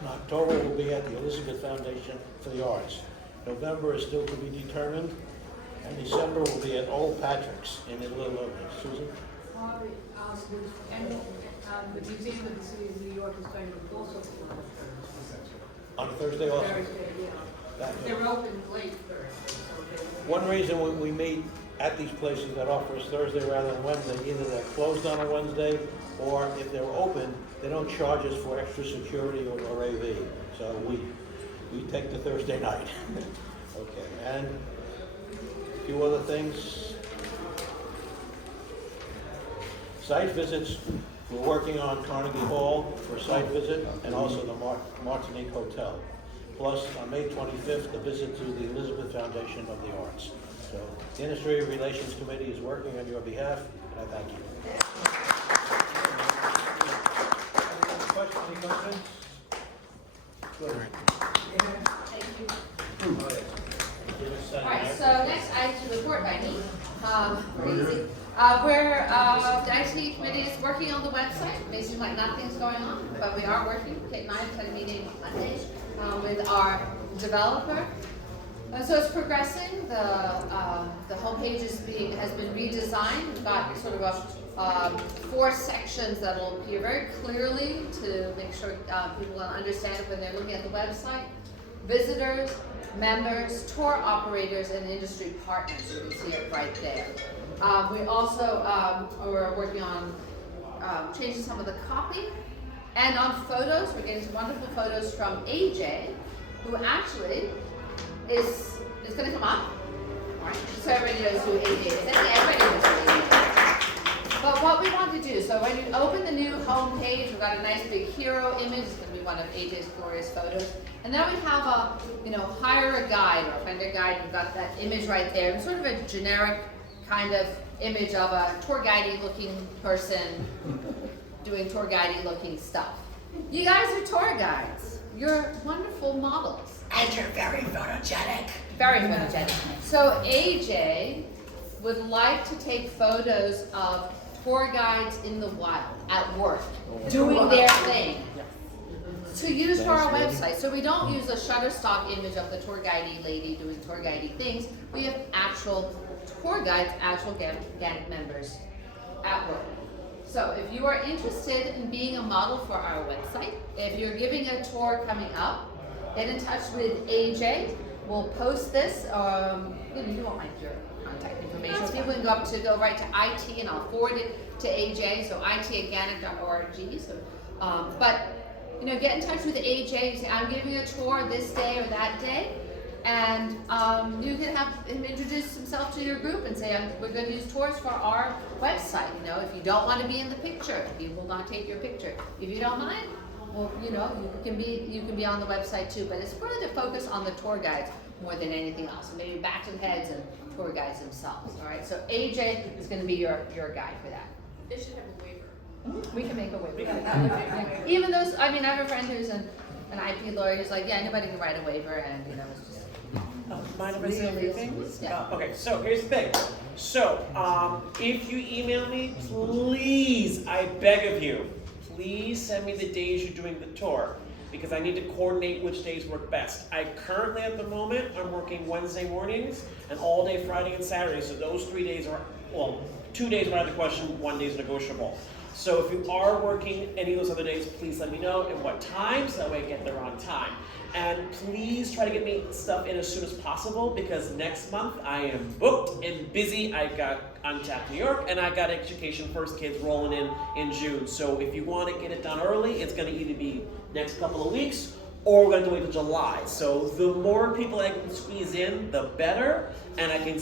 In October, we'll be at the Elizabeth Foundation for the Arts. November is still to be determined, and December will be at Old Patrick's in Little Italy. Susan? The Museum of the City of New York is going to also On Thursday also? Thursday, yeah. They're open late Thursday. One reason we meet at these places that offer us Thursday rather than Wednesday, either they're closed on a Wednesday, or if they're open, they don't charge us for extra security or AV. So we take the Thursday night. Okay, and a few other things. Site visits, we're working on Carnegie Hall for a site visit, and also the Martinique Hotel. Plus, on May 25th, the visit to the Elizabeth Foundation of the Arts. So, the Industry Relations Committee is working on your behalf, and I thank you. Any questions? Good. Thank you. All right, so next item to report by me. Crazy. The IT committee is working on the website. It may seem like nothing's going on, but we are working. Kate and I had a meeting Monday with our developer. So it's progressing. The homepage has been redesigned. We've got sort of 4 sections that will appear very clearly to make sure people will understand it when they're looking at the website. Visitors, members, tour operators, and industry partners. You can see it right there. We also are working on changing some of the copy. And on photos, we're getting some wonderful photos from AJ, who actually is going to come up. All right, so everybody knows who AJ is. Everybody knows who AJ is. But what we want to do, so when you open the new home page, we've got a nice big hero image. It's going to be one of AJ's glorious photos. And then we have a, hire a guide or find a guide. We've got that image right there. It's sort of a generic kind of image of a tour guide-y looking person doing tour guide-y looking stuff. You guys are tour guides. You're wonderful models. And you're very photogenic. Very photogenic. So AJ would like to take photos of tour guides in the wild, at work, doing their thing, to use for our website. So we don't use a Shutterstock image of the tour guide-y lady doing tour guide-y things. We have actual tour guides, actual GANYC members at work. So if you are interested in being a model for our website, if you're giving a tour coming up, get in touch with AJ. We'll post this. You want your contact information. So people can go right to IT, and I'll forward it to AJ. So it@ganyc.org. So, get in touch with AJ. You say, I'm giving a tour this day or that day. And you can have him introduce himself to your group and say, we're going to use tours for our website. If you don't want to be in the picture, he will not take your picture. If you don't mind, well, you can be on the website too. But it's really to focus on the tour guides more than anything else. Maybe backs and heads and tour guides themselves. All right. So AJ is going to be your guide for that. They should have a waiver. We can make a waiver. Even those, I have a friend who's an IP lawyer who's like, yeah, anybody can write a waiver, and it's just. Mind if I say a few things? Yeah. Okay, so here's the thing. So, if you email me, please, I beg of you, please send me the days you're doing the tour, because I need to coordinate which days work best. I currently, at the moment, I'm working Wednesday mornings and all day Friday and Saturday, so those 3 days are, 2 days are out of the question, 1 day is negotiable. So if you are working any of those other days, please let me know at what time, so that way I get there on time. And please try to get me stuff in as soon as possible, because next month I am booked and busy. I got Untapped New York, and I got Education First Kids rolling in June. So if you want to get it done early, it's going to either be next couple of weeks, or we're going to wait till July. So the more people I can squeeze in, the better, and I can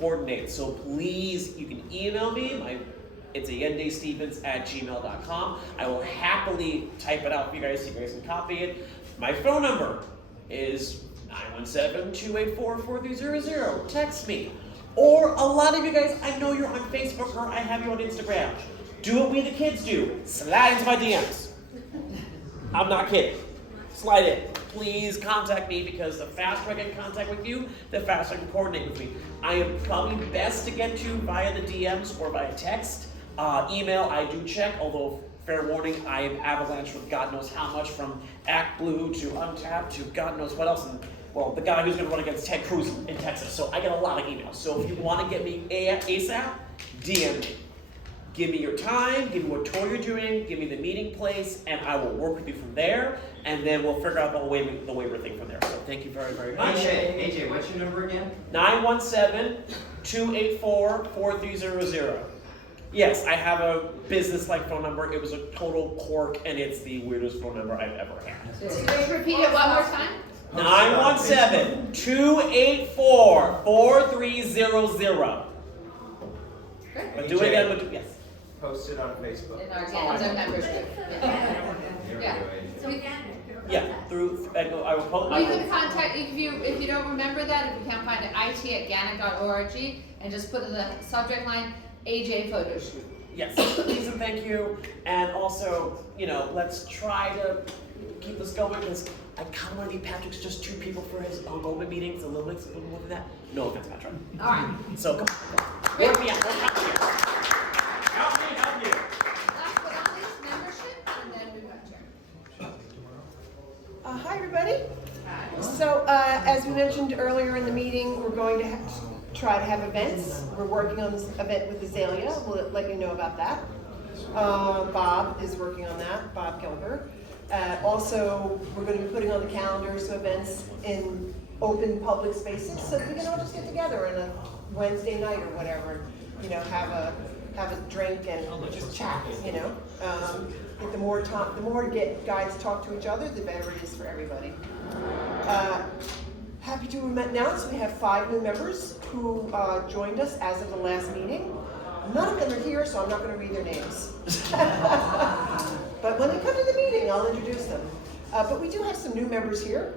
coordinate. So please, you can email me. It's yendaystevens@gmail.com. I will happily type it out for you guys so you guys can copy it. My phone number is 917-284-4300. Text me. Or a lot of you guys, I know you're on Facebook, or I have you on Instagram. Do what we the kids do. Slide into my DMs. I'm not kidding. Slide in. Please contact me, because the faster I get in contact with you, the faster I can coordinate with you. I am probably best to get to via the DMs or via text. Email, I do check, although fair warning, I am avalanche with God knows how much, from Act Blue to Untapped to God knows what else, and well, the guy who's going to run against Ted Cruz in Texas. So I get a lot of emails. So if you want to get me ASAP, DM me. Give me your time, give me what tour you're doing, give me the meeting place, and I will work with you from there, and then we'll figure out the waiver thing from there. So thank you very, very much. AJ, what's your number again? 917-284-4300. Yes, I have a business-like phone number. It was a total cork, and it's the weirdest phone number I've ever had. Just repeat it one more time. 917-284-4300. But do it again. Yes. Post it on Facebook. In our members group. Yeah. Yeah. Through. I will post. You can contact if you don't remember that, if you can't find it, IT@GANYC.org, and just put in the subject line AJ photo shoot. Yes. Please and thank you. And also, let's try to keep this going because I kind of want to need Patrick's just 2 people for his enrollment meetings. A little bit more than that. No offense, Patrick. All right. So come on. Work me out. Help me. Last but not least, membership, and then we've got Jeremy. Hi, everybody. So, as we mentioned earlier in the meeting, we're going to try to have events. We're working on this event with Azalea. We'll let you know about that. Bob is working on that, Bob Gilbert. Also, we're going to be putting on the calendar some events in open public spaces so that we can all just get together on a Wednesday night or whatever, have a drink and just chat, the more guys talk to each other, the better it is for everybody. Happy to announce we have 5 new members who joined us as of the last meeting. None of them are here, so I'm not going to read their names. But when they come to the meeting, I'll introduce them. But we do have some new members here.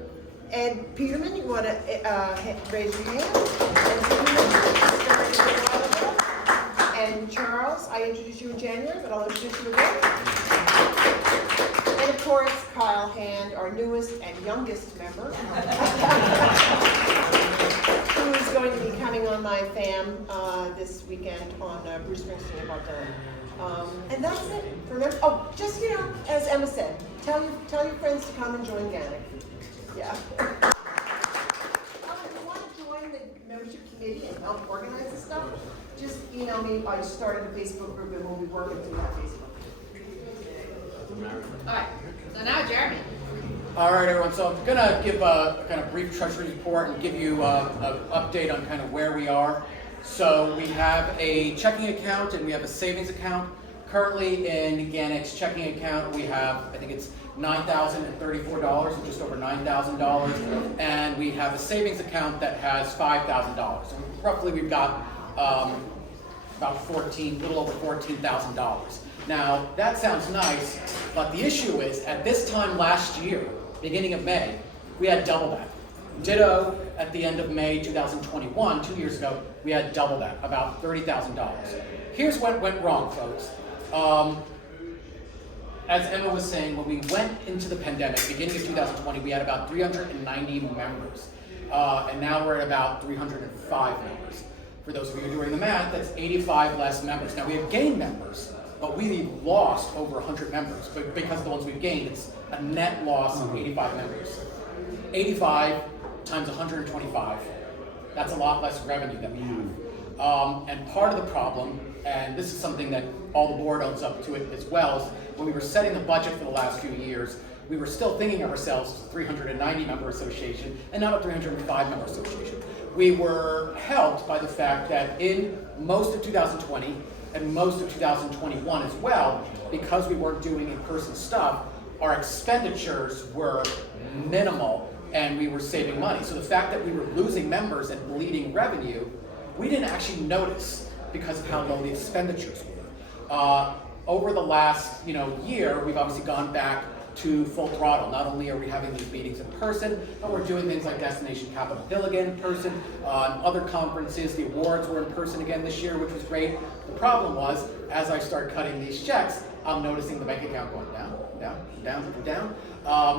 Ed Peterman, you want to raise your hand? And Charles, I introduced you in January, but I'll introduce you again. And of course, Kyle Hand, our newest and youngest member, who is going to be coming on my fam this weekend on Bruce Springsteen about that. And that's it. Remember, just as Emma said, tell your friends to come and join GANYC. Yeah. If you want to join the membership committee and help organize this stuff, just email me. I started a Facebook group and we'll be working through that Facebook. All right. So now Jeremy. All right, everyone. So I'm going to give a kind of brief treasury report and give you an update on kind of where we are. So we have a checking account and we have a savings account. Currently in GANYC's checking account, we have, I think it's $9,034, just over $9,000, and we have a savings account that has $5,000. So roughly we've got about little over $14,000. Now that sounds nice, but the issue is at this time last year, beginning of May, we had double that. Ditto at the end of May 2021, 2 years ago, we had double that, about $30,000. Here's what went wrong, folks. As Emma was saying, when we went into the pandemic, beginning of 2020, we had about 390 members. And now we're at about 305 members. For those of you doing the math, that's 85 less members. Now we have gained members, but we lost over 100 members. But because of the ones we've gained, it's a net loss of 85 members. 85 times 125, that's a lot less revenue that we have. And part of the problem, and this is something that all the board owns up to it as well, is when we were setting the budget for the last few years, we were still thinking of ourselves as a 390 member association and not a 305 member association. We were helped by the fact that in most of 2020 and most of 2021 as well, because we weren't doing in-person stuff, our expenditures were minimal and we were saving money. So the fact that we were losing members and bleeding revenue, we didn't actually notice because of how low the expenditures were. Over the last year, we've obviously gone back to full throttle. Not only are we having these meetings in person, but we're doing things like Destination Capitol Hill again in person, other conferences. The awards were in person again this year, which was great. The problem was, as I start cutting these checks, I'm noticing the bank account going down, down, down, down.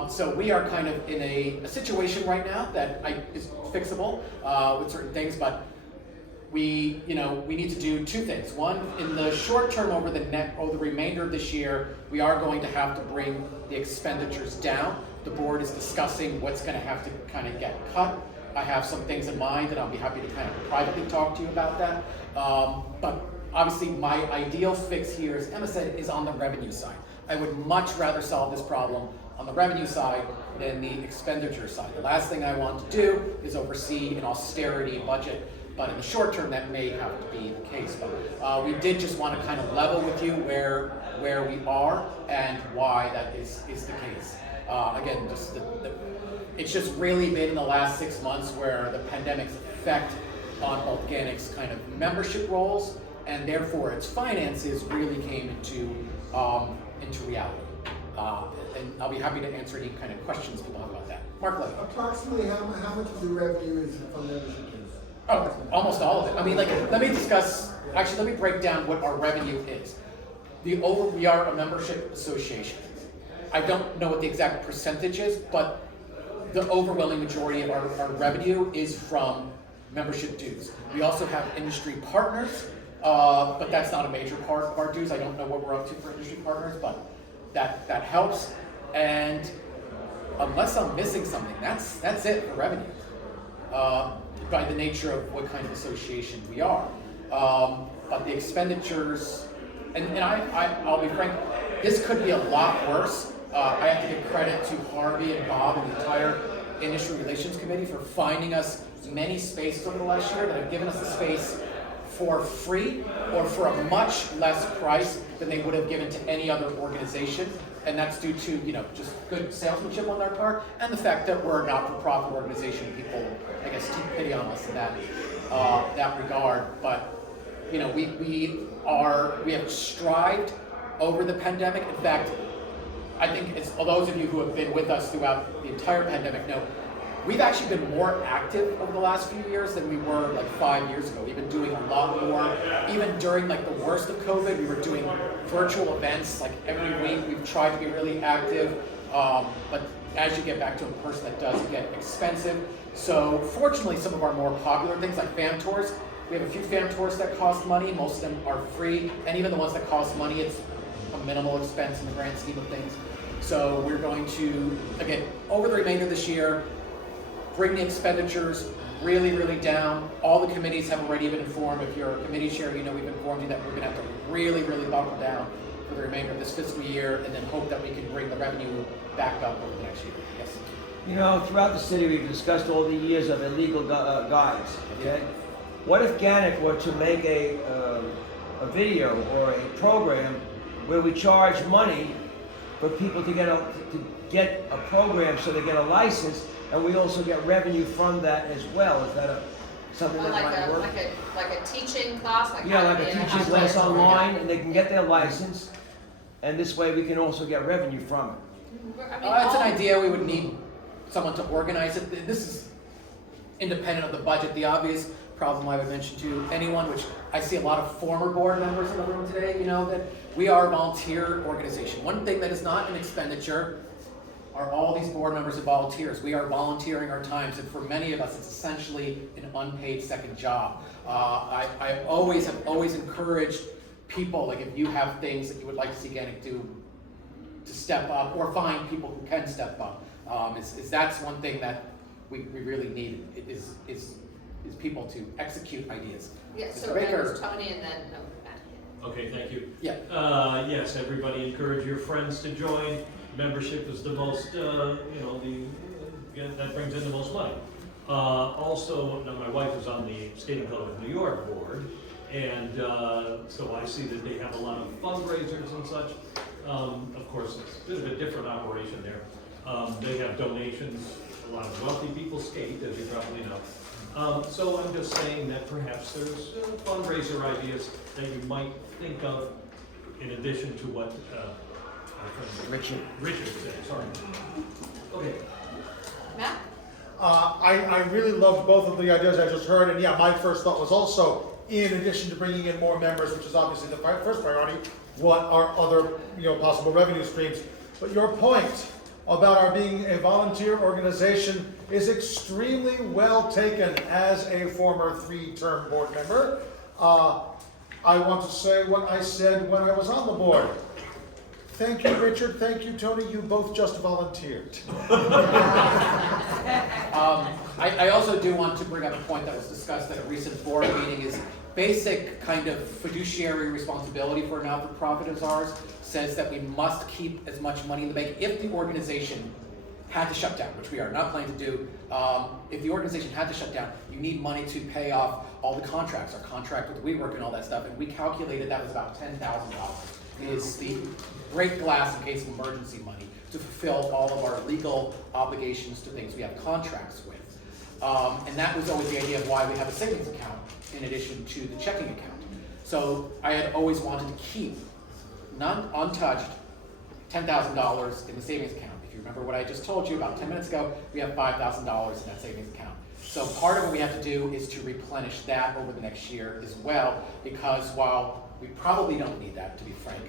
So we are kind of in a situation right now that is fixable with certain things, but we need to do 2 things. One, in the short term, over the remainder of this year, we are going to have to bring the expenditures down the board is discussing what's going to have to kind of get cut. I have some things in mind, and I'll be happy to kind of privately talk to you about that. But obviously, my ideal fix here, as Emma said, is on the revenue side. I would much rather solve this problem on the revenue side than the expenditure side. The last thing I want to do is oversee an austerity budget, but in the short term, that may have to be the case. But we did just want to kind of level with you where we are and why that is the case. Again, just it's just really been in the last 6 months where the pandemic's effect on both GANYC's kind of membership roles and therefore its finances really came into reality. And I'll be happy to answer any kind of questions people have about that. Mark Levy. Approximately how much of the revenue is from membership dues? Oh, almost all of it. I mean, like, let me break down what our revenue is. We are a membership association. I don't know what the exact percentage is, but the overwhelming majority of our revenue is from membership dues. We also have industry partners, but that's not a major part of our dues. I don't know what we're up to for industry partners, but that helps. And unless I'm missing something, that's it for revenue. By the nature of what kind of association we are. But the expenditures, and I'll be frank, this could be a lot worse. I have to give credit to Harvey and Bob and the entire Industry Relations Committee for finding us many spaces over the last year that have given us the space for free or for a much less price than they would have given to any other organization. And that's due to, just good salesmanship on their part and the fact that we're a not-for-profit organization. People, I guess, take pity on us in that regard. But, we have strived over the pandemic. In fact, I think those of you who have been with us throughout the entire pandemic know, we've actually been more active over the last few years than we were like 5 years ago. We've been doing a lot more. Even during like the worst of COVID, we were doing virtual events like every week. We've tried to be really active, but as you get back to in person, that does get expensive. So fortunately, some of our more popular things like fan tours, we have a few fan tours that cost money. Most of them are free, and even the ones that cost money, it's a minimal expense in the grand scheme of things. So we're going to, again, over the remainder of this year, bring the expenditures really, really down. All the committees have already been informed. If you're a committee chair, we've informed you that we're going to have to really, really buckle down for the remainder of this fiscal year and then hope that we can bring the revenue back up over the next year. Yes? Throughout the city, we've discussed all the years of illegal guides, okay? What if GANYC were to make a video or a program where we charge money for people to get a program so they get a license, and we also get revenue from that as well? Is that something that might work? Like a teaching class? Like a teaching class online, and they can get their license, and this way we can also get revenue from it. It's an idea. We would need someone to organize it. This is independent of the budget. The obvious problem I would mention to anyone, which I see a lot of former board members in the room today, that we are a volunteer organization. One thing that is not an expenditure are all these board members and volunteers. We are volunteering our times, and for many of us, it's essentially an unpaid second job. I have always encouraged people, like if you have things that you would like to see GANYC do, to step up or find people who can step up. That's one thing that we really need is people to execute ideas. Yeah, Mr. so Baker. then it's Tony and then Matt. Okay, thank you. Yeah. Yes, everybody encourage your friends to join. Membership is the most, that brings in the most money. Also, now my wife is on the Skating Club of New York board, and so I see that they have a lot of fundraisers and such. Of course, it's a bit of a different operation there. They have donations. A lot of wealthy people skate, as you probably know. So I'm just saying that perhaps there's fundraiser ideas that you might think of in addition to what Richard said. Sorry. Okay. Matt? I really loved both of the ideas I just heard, and my first thought was also, in addition to bringing in more members, which is obviously the first priority, what are other possible revenue streams? But your point about our being a volunteer organization is extremely well taken as a former 3-term board member. I want to say what I said when I was on the board. Thank you, Richard. Thank you, Tony. You both just volunteered. I also do want to bring up a point that was discussed at a recent board meeting is basic kind of fiduciary responsibility for a not-for-profit as ours says that we must keep as much money in the bank if the organization had to shut down, which we are not planning to do. If the organization had to shut down, you need money to pay off all the contracts, our contract with WeWork and all that stuff, and we calculated that was about $10,000 is the break glass in case of emergency money to fulfill all of our legal obligations to things we have contracts with. And that was always the idea of why we have a savings account in addition to the checking account. So I had always wanted to keep untouched $10,000 in the savings account. If you remember what I just told you about 10 minutes ago, we have $5,000 in that savings account. So part of what we have to do is to replenish that over the next year as well, because while we probably don't need that, to be frank,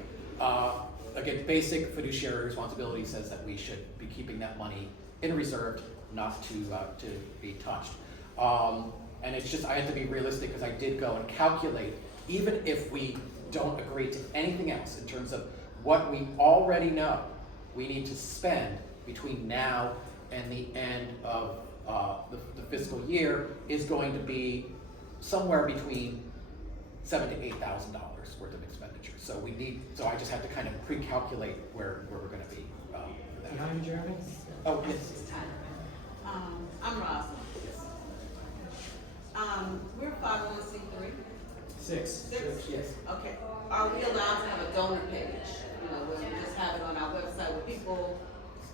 again, basic fiduciary responsibility says that we should be keeping that money in reserve, not to be touched. And it's just, I had to be realistic because I did go and calculate, even if we don't agree to anything else in terms of what we already know we need to spend between now and the end of the fiscal year is going to be somewhere between $7,000 to $8,000 worth of expenditure. So I just had to kind of pre-calculate where we're going to be. Behind you, Jeremy? Oh, yes. I'm Rosalind. We're 501c3. Six. Yes. Okay. Are we allowed to have a donor page? You know, where we just have it on our website where people,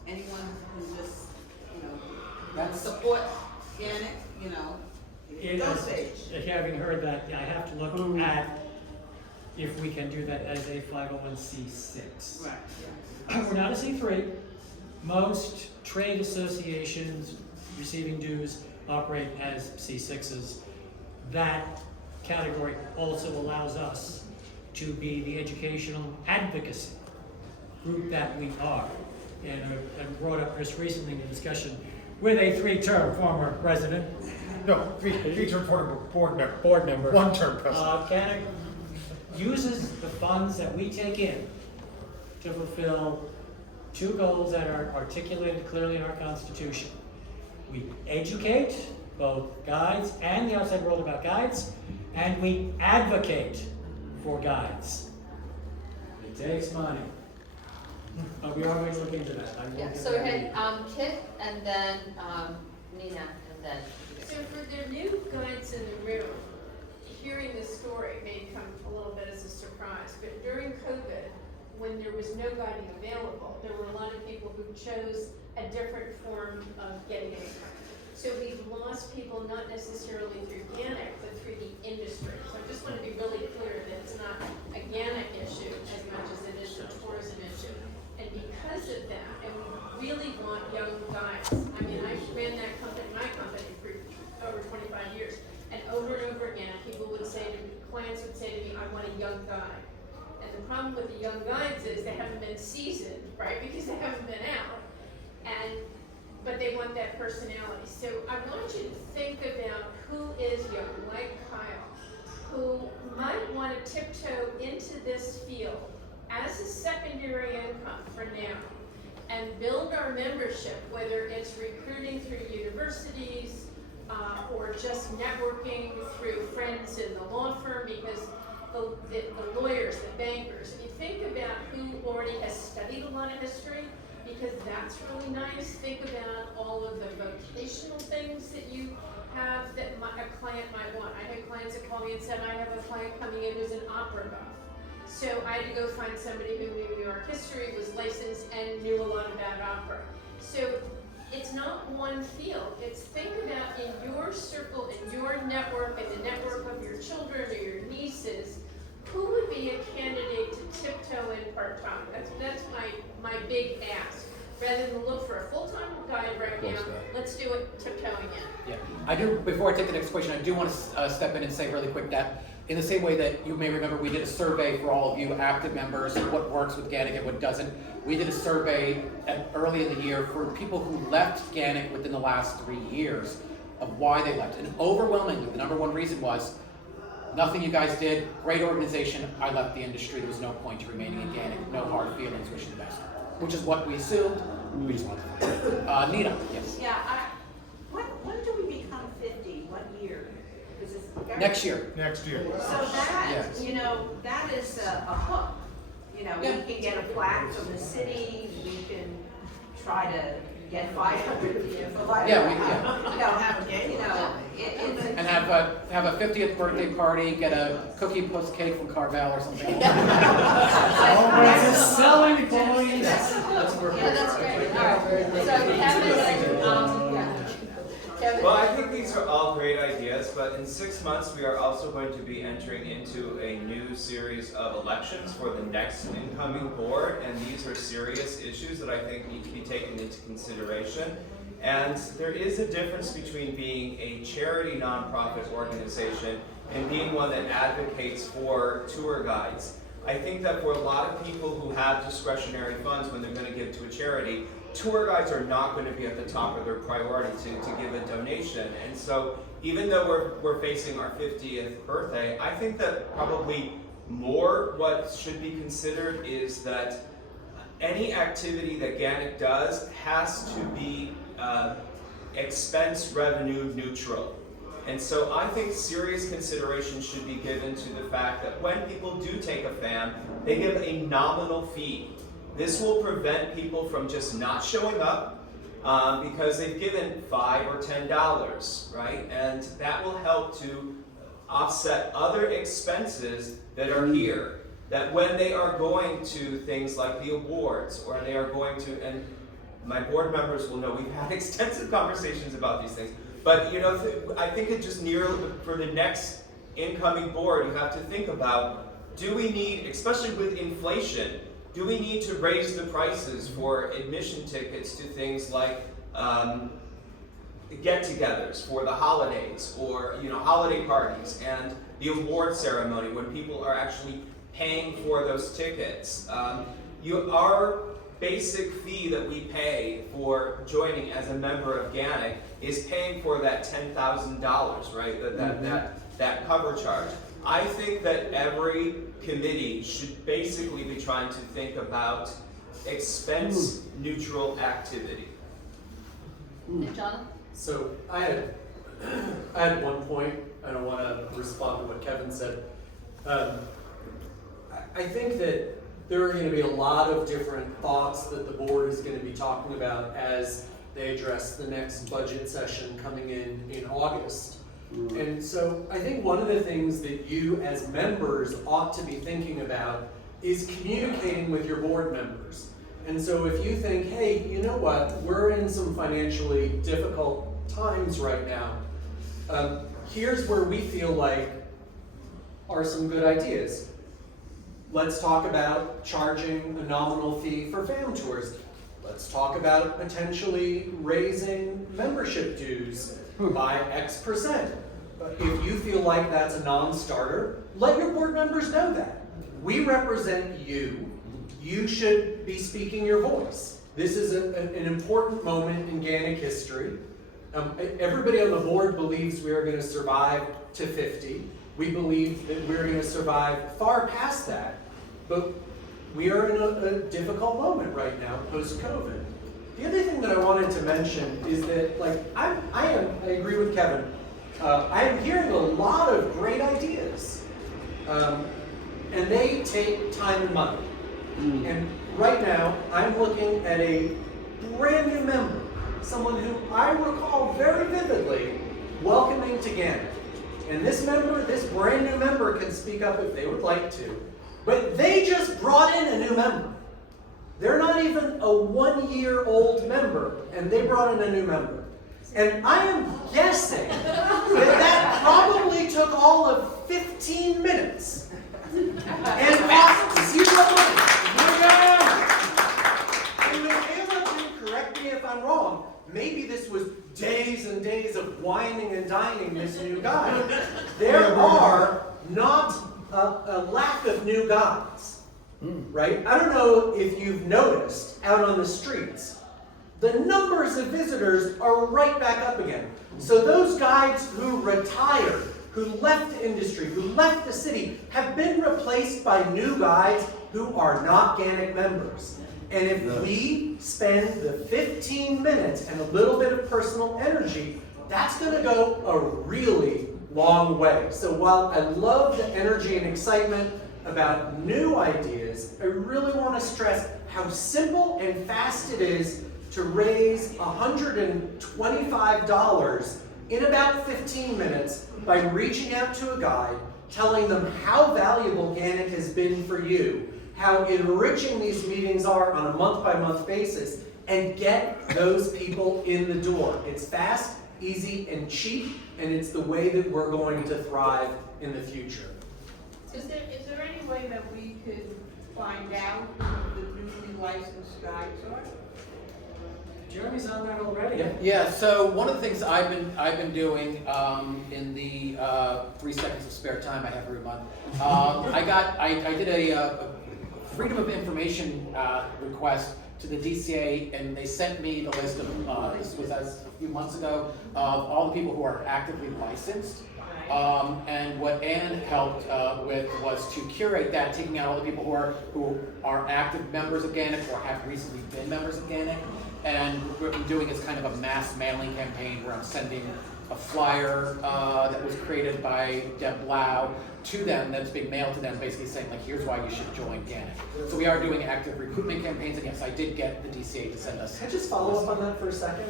anyone who just, support GANYC, donor page. Having heard that, I have to look at if we can do that as a 501c6. Right. Yeah. We're not a C3. Most trade associations receiving dues operate as C6s. That category also allows us to be the educational advocacy group that we are. And I brought up just recently in the discussion with a 3-term former president. No, three-term former board member. Board member. 1-term president. GANYC uses the funds that we take in to fulfill 2 goals that are articulated clearly in our Constitution. We educate both guides and the outside world about guides, and we advocate for guides. It takes money. But we are going to look into that. So we had Kit and then Nina and then. So for the new guides in the room, hearing this story may come a little bit as a surprise, but during COVID, when there was no guiding available, there were a lot of people who chose a different form of getting income. So we've lost people not necessarily through GANYC, but through the industry. So I just want to be really clear that it's not a GANYC issue as much as it is a tourism issue. And because of that, and we really want young guys. I mean, I ran that company, my company, for over 25 years. And over again, people would say to me, clients would say to me, I want a young guy. And the problem with the young guides is they haven't been seasoned, right? Because they haven't been out. But they want that personality. So I want you to think about who is young, like Kyle, who might want to tiptoe into this field as a secondary income for now and build our membership, whether it's recruiting through universities or just networking through friends in the law firm, because the lawyers, the bankers, if you think about who already has studied a lot of history, because that's really nice. Think about all of the vocational things that you have that a client might want. I had clients that called me and said, I have a client coming in who's an opera buff. So I had to go find somebody who knew New York history, was licensed, and knew a lot about opera. So it's not one field. It's think about in your circle, in your network, and the network of your children or your nieces, who would be a candidate to tiptoe in part-time? That's my big ask. Rather than look for a full-time guide right now, let's do it tiptoeing in. Yeah, I do. Before I take the next question, I do want to step in and say really quick that in the same way that you may remember, we did a survey for all of you active members, what works with GANYC and what doesn't. We did a survey early in the year for people who left GANYC within the last 3 years of why they left. And overwhelmingly, the number one reason was Nothing you guys did. Great organization. I left the industry. There was no point to remaining in GANYC. No hard feelings. Wish you the best. Which is what we assumed. We just wanted to find out. Nina, yes. Yeah, when do we become 50? What year? Because it's very- Next year. Next year. So that, Yes. you know, that is a hook. You know, Yeah. we can get a plaque from the city, we can try to get 500 people. Yeah, It's and have a 50th birthday party, get a cookie plus cake from Carvel or something. Selling points. That's great. All right. So Kevin, Well, I think these are all great ideas, but in 6 months we are also going to be entering into a new series of elections for the next incoming board, and these are serious issues that I think need to be taken into consideration. And there is a difference between being a charity nonprofit organization and being one that advocates for tour guides. I think that for a lot of people who have discretionary funds when they're going to give to a charity, tour guides are not going to be at the top of their priority to give a donation. And so even though we're facing our 50th birthday, I think that probably more what should be considered is that any activity that GANYC does has to be expense revenue neutral. And so I think serious consideration should be given to the fact that when people do take a FAM, they give a nominal fee. This will prevent people from just not showing up because they've given $5 or $10, right? And that will help to offset other expenses that are here. That when they are going to things like the awards, or they are going to, and my board members will know we've had extensive conversations about these things, but you know, I think it just for the next incoming board, you have to think about, do we need, especially with inflation, do we need to raise the prices for admission tickets to things like get-togethers for the holidays, or holiday parties and the award ceremony when people are actually paying for those tickets? Our basic fee that we pay for joining as a member of GANYC is paying for that $10,000, right? That cover charge. I think that every committee should basically be trying to think about expense neutral activity. John? So I had one point, and I want to respond to what Kevin said. I think that there are going to be a lot of different thoughts that the board is going to be talking about as they address the next budget session coming in August. And so I think one of the things that you as members ought to be thinking about is communicating with your board members. And so if you think, hey, you know what, we're in some financially difficult times right now, here's where we feel like are some good ideas. Let's talk about charging a nominal fee for FAM tours. Let's talk about potentially raising membership dues by X%. If you feel like that's a non-starter, let your board members know that. We represent you. You should be speaking your voice. This is an important moment in GANYC history. Everybody on the board believes we are going to survive to 50. We believe that we're going to survive far past that. But we are in a difficult moment right now, post-COVID. The other thing that I wanted to mention is that, I agree with Kevin. I am hearing a lot of great ideas, and they take time and money. And right now, I'm looking at a brand new member, someone who I recall very vividly welcoming to GANYC. And this brand new member can speak up if they would like to. But they just brought in a new member. They're not even a 1-year-old member, and they brought in a new member. And I am guessing that probably took all of 15 minutes and cost $0. And Michaela can correct me if I'm wrong. Maybe this was days and days of whining and dining this new guy. There are not a lack of new guides, right? I don't know if you've noticed out on the streets, the numbers of visitors are right back up again. So those guides who retired who left the industry, who left the city, have been replaced by new guides who are not GANYC members. And if we spend the 15 minutes and a little bit of personal energy, that's going to go a really long way. So while I love the energy and excitement about new ideas, I really want to stress how simple and fast it is to raise $125 in about 15 minutes by reaching out to a guide, telling them how valuable GANYC has been for you, how enriching these meetings are on a month-by-month basis, and get those people in the door. It's fast, easy, and cheap, and it's the way that we're going to thrive in the future. Is there any way that we could find out who the newly licensed guides are? Jeremy's on that already. Yeah. So one of the things I've been doing in the 3 seconds of spare time I have every month, I did a Freedom of Information request to the DCA, and they sent me the list of this was a few months ago of all the people who are actively licensed. And what Ann helped with was to curate that, taking out all the people who are active members of GANYC or have recently been members of GANYC. And what we're doing is kind of a mass mailing campaign where I'm sending a flyer that was created by Deb Blau to them, that's being mailed to them, basically saying, like, here's why you should join GANYC. So we are doing active recruitment campaigns, and yes, I did get the DCA to send us. Can I just follow up on that for a second?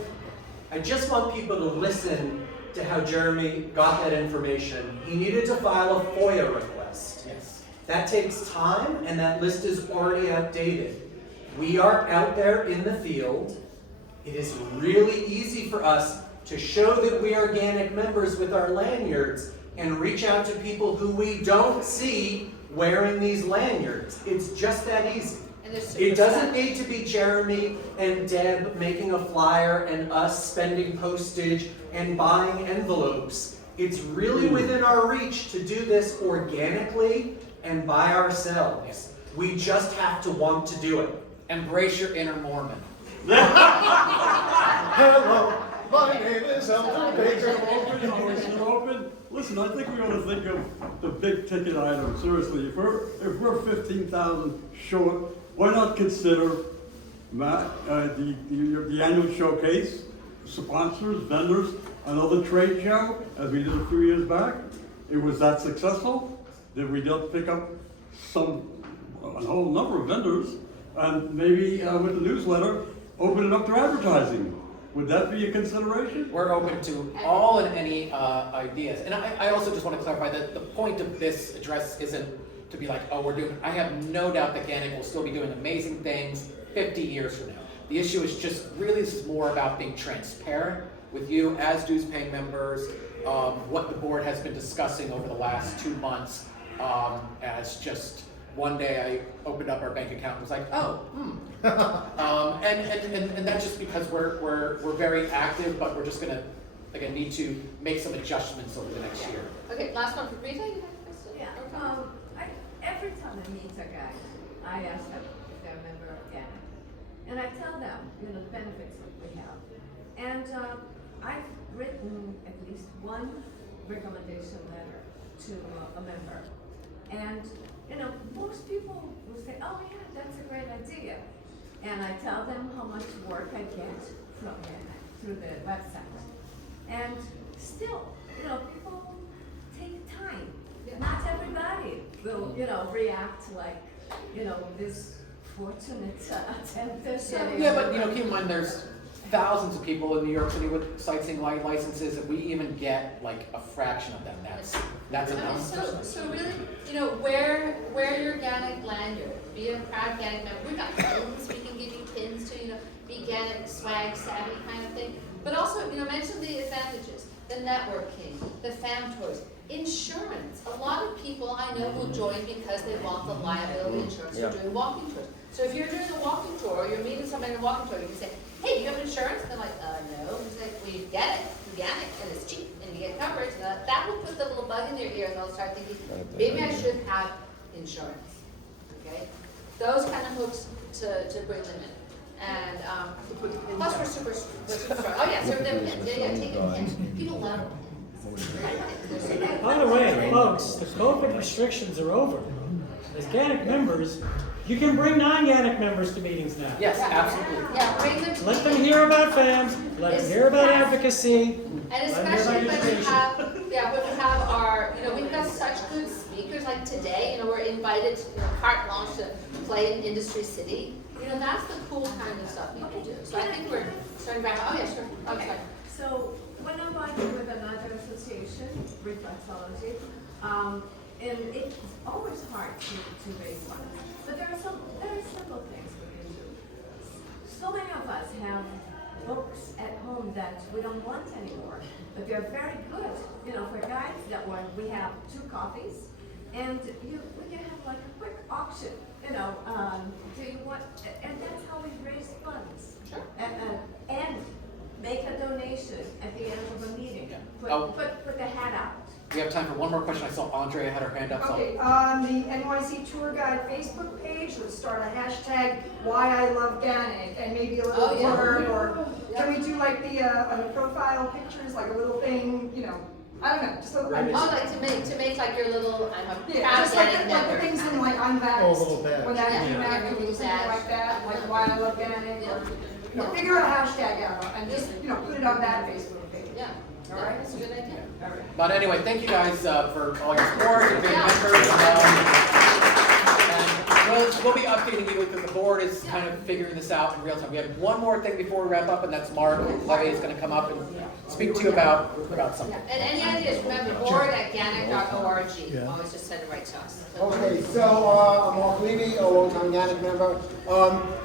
I just want people to listen to how Jeremy got that information. He needed to file a FOIA request. Yes. That takes time, and that list is already outdated. We are out there in the field. It is really easy for us to show that we are GANYC members with our lanyards and reach out to people who we don't see wearing these lanyards. It's just that easy. It doesn't need to be Jeremy and Deb making a flyer and us spending postage and buying envelopes. It's really within our reach to do this organically and by ourselves. We just have to want to do it. Embrace your inner Mormon. Hello, my name is Elton Baker. Open. Listen, I think we ought to think of the big ticket items. Seriously, if we're 15,000 short, why not consider the annual showcase, sponsors, vendors, another trade show, as we did a few years back? It was that successful that we did pick up a whole number of vendors, and maybe with the newsletter, open it up to advertising. Would that be a consideration? We're open to all and any ideas. And I also just want to clarify that the point of this address isn't to be like, oh, I have no doubt that GANYC will still be doing amazing things 50 years from now. The issue is just really, this is more about being transparent with you as dues paying members, what the board has been discussing over the last 2 months, as just one day I opened up our bank account and was like, and that's just because we're very active, but we're just gonna, again, need to make some adjustments over the next year. Okay, last one for Rita. You have a question? Yeah. Every time I meet a guy, I ask them if they're a member of GANYC, and I tell them, the benefits that we have. And I've written at least one recommendation letter to a member, and most people will say, "Oh yeah, that's a great idea," and I tell them how much work I get from GANYC through the website, and still, people take time. Not everybody will, react like, this fortunate attempt at getting. Yeah, but keep in mind there's thousands of people in New York City with sightseeing licenses, and we even get like a fraction of them. That's enough. So really, wear your GANYC lanyard. Be a proud GANYC member. We've got pins. We can give you pins to be GANYC swag savvy kind of thing. But also, mention the advantages, the networking, the fam tours. Insurance. A lot of people I know will join because they want the liability insurance for doing walking tours. So if you're doing a walking tour or you're meeting somebody in a walking tour, you can say, hey, do you have insurance? And they're like, no. It's like, well, you get it, organic, and it's cheap, and you get coverage. That will put the little bug in their ear, and they'll start thinking, maybe I should have insurance. Okay? Those kind of hooks to bring them in. And plus we're super strong. Oh yeah, so they're pins. Yeah, take a pin. People love pins. By the way, folks, the COVID restrictions are over. As GANYC members, you can bring non-GANYC members to meetings now. Yes, absolutely. Yeah, bring them to. Let them hear about FAMs, let them hear about advocacy. And let them hear especially about when we education. have, when we have our, we've got such good speakers like today, we're invited, carte blanche to play in Industry City. That's the cool kind of stuff you can do. So I think we're starting to wrap up. Oh, yeah, sure. Okay, so when I'm working with another association, reflexology, and it's always hard to raise money, but there are some very simple things we can do. So many of us have books at home that we don't want anymore, but they're very good. For guys that want, we have 2 coffees, and we can have like a quick auction. Do you want? And that's how we raise funds. Sure. And make a donation at the end of a meeting. Oh. Put the hat out. We have time for one more question. I saw Andrea had her hand up. so- Okay, on the NYC Tour Guide Facebook page, let's start a hashtag Why I Love GANYC, and maybe a little blurb, or can we do like the profile pictures, like a little thing, I don't know, just a little. Like to make like your little, I'm a proud Just like GANYC the member. things in like unvaxxed. Oh, little badge. When that Yeah. came out, Yeah. or something like that, like Why I Love GANYC, or figure a hashtag out, and just, put it on that Facebook page. Yeah. All right? That's a good idea. All right. But anyway, thank you guys for all your support, and being members. And we'll be updating you because the board is kind of figuring this out in real time. We have one more thing before we wrap up, and that's Mark Levy is going to come up and speak to you about something. And any ideas, remember, board@GANYC.org. Always just send it right to us. Okay, so I'm Mark Levy, a longtime GANYC member.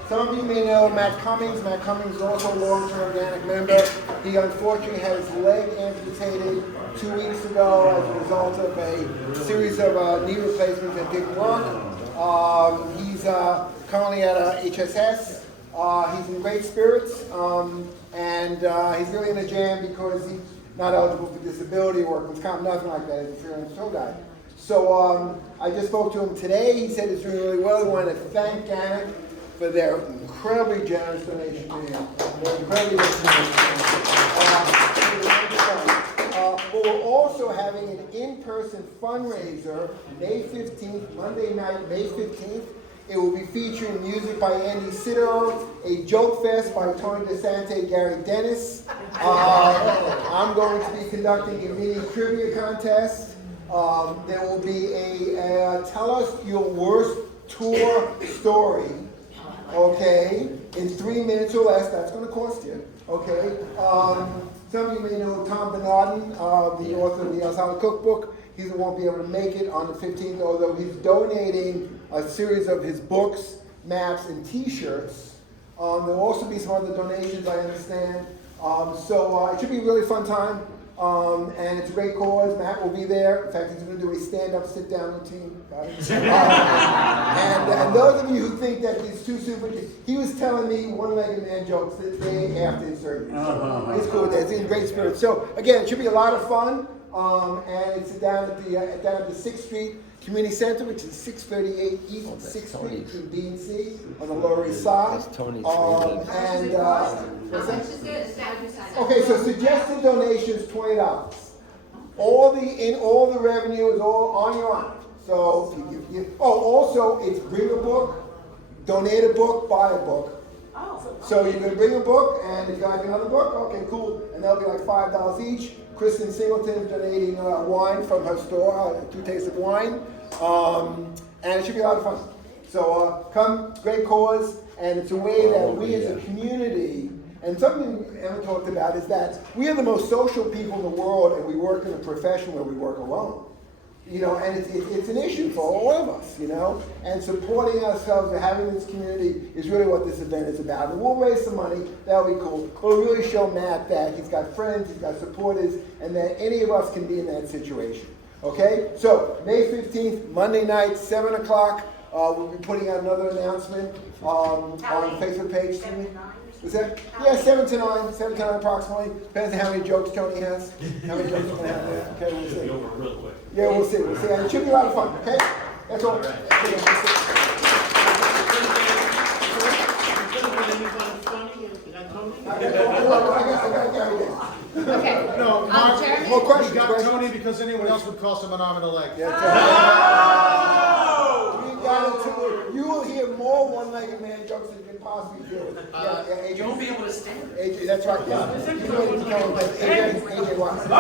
Some of you may know Matt Cummings. Matt Cummings is also a long-term GANYC member. He unfortunately had his leg amputated 2 weeks ago as a result of a series of knee replacements that didn't work. He's currently at HSS. He's in great spirits, and he's really in a jam because he's not eligible for disability or workman's comp, nothing like that. He's a freelance tour guide. So I just spoke to him today. He said he's doing really well. He wanted to thank GANYC for their incredibly generous donation to him. They're incredibly but we're also having an in-person fundraiser May 15th, Monday night, May 15th. It will be featuring music by Andy Sitter, a joke fest by Tony DeSante, Gary Dennis. I'm going to be conducting a mini trivia contest. There will be a tell us your worst tour story, okay, in 3 minutes or less. That's going to cost you, okay. Some of you may know Tom Bernardin, the author of the El Salvador Cookbook. He won't be able to make it on the 15th, although he's donating a series of his books, maps, and T-shirts. There'll also be some other donations, I understand. So it should be a really fun time, and it's a great cause. Matt will be there. In fact, he's going to do a stand-up, sit-down routine. And those of you who think that he's too super, he was telling me one-legged man jokes the day after his surgery. So it's cool. It's in great spirits. So again, it should be a lot of fun. And it's down at the 6th Street Community Center, which is 638 East 6th Street between B and C on the Lower East Side. That's Tony's Okay, so suggested donations $20. All the revenue is all on your own. So also it's bring a book, donate a book, buy a book. So you're gonna bring a book, and if you like another book, okay, cool, and that'll be like $5 each. Kristen Singleton is donating wine from her store, 2 Tastes of Wine, and it should be a lot of fun. So come, great cause, and it's a way that we as a community, and something Emma talked about is that we are the most social people in the world, and we work in a profession where we work alone. And it's an issue for all of us, and supporting ourselves and having this community is really what this event is about. And we'll raise some money, that'll be cool. We'll really show Matt that he's got friends, he's got supporters, and that any of us can be in that situation. Okay? So, May 15th, Monday night, 7 o'clock, we'll be putting out another announcement on the Facebook page. Is that? Yeah, 7 to 9 approximately. Depends on how many jokes Tony has. How many jokes we're going to have there. Okay, we'll see. Real quick. Yeah, we'll see. And it should be a lot of fun, okay? That's all. I got Gary Dennis. Okay. No, Mark, Chairman? More questions, we got questions? Tony because anyone else would cost him an arm and a leg. We got into it. You will hear more one-legged man jokes than you can possibly do. You won't be able to stand. AJ, that's right, yeah. You know what you're telling us. AJ, Watson.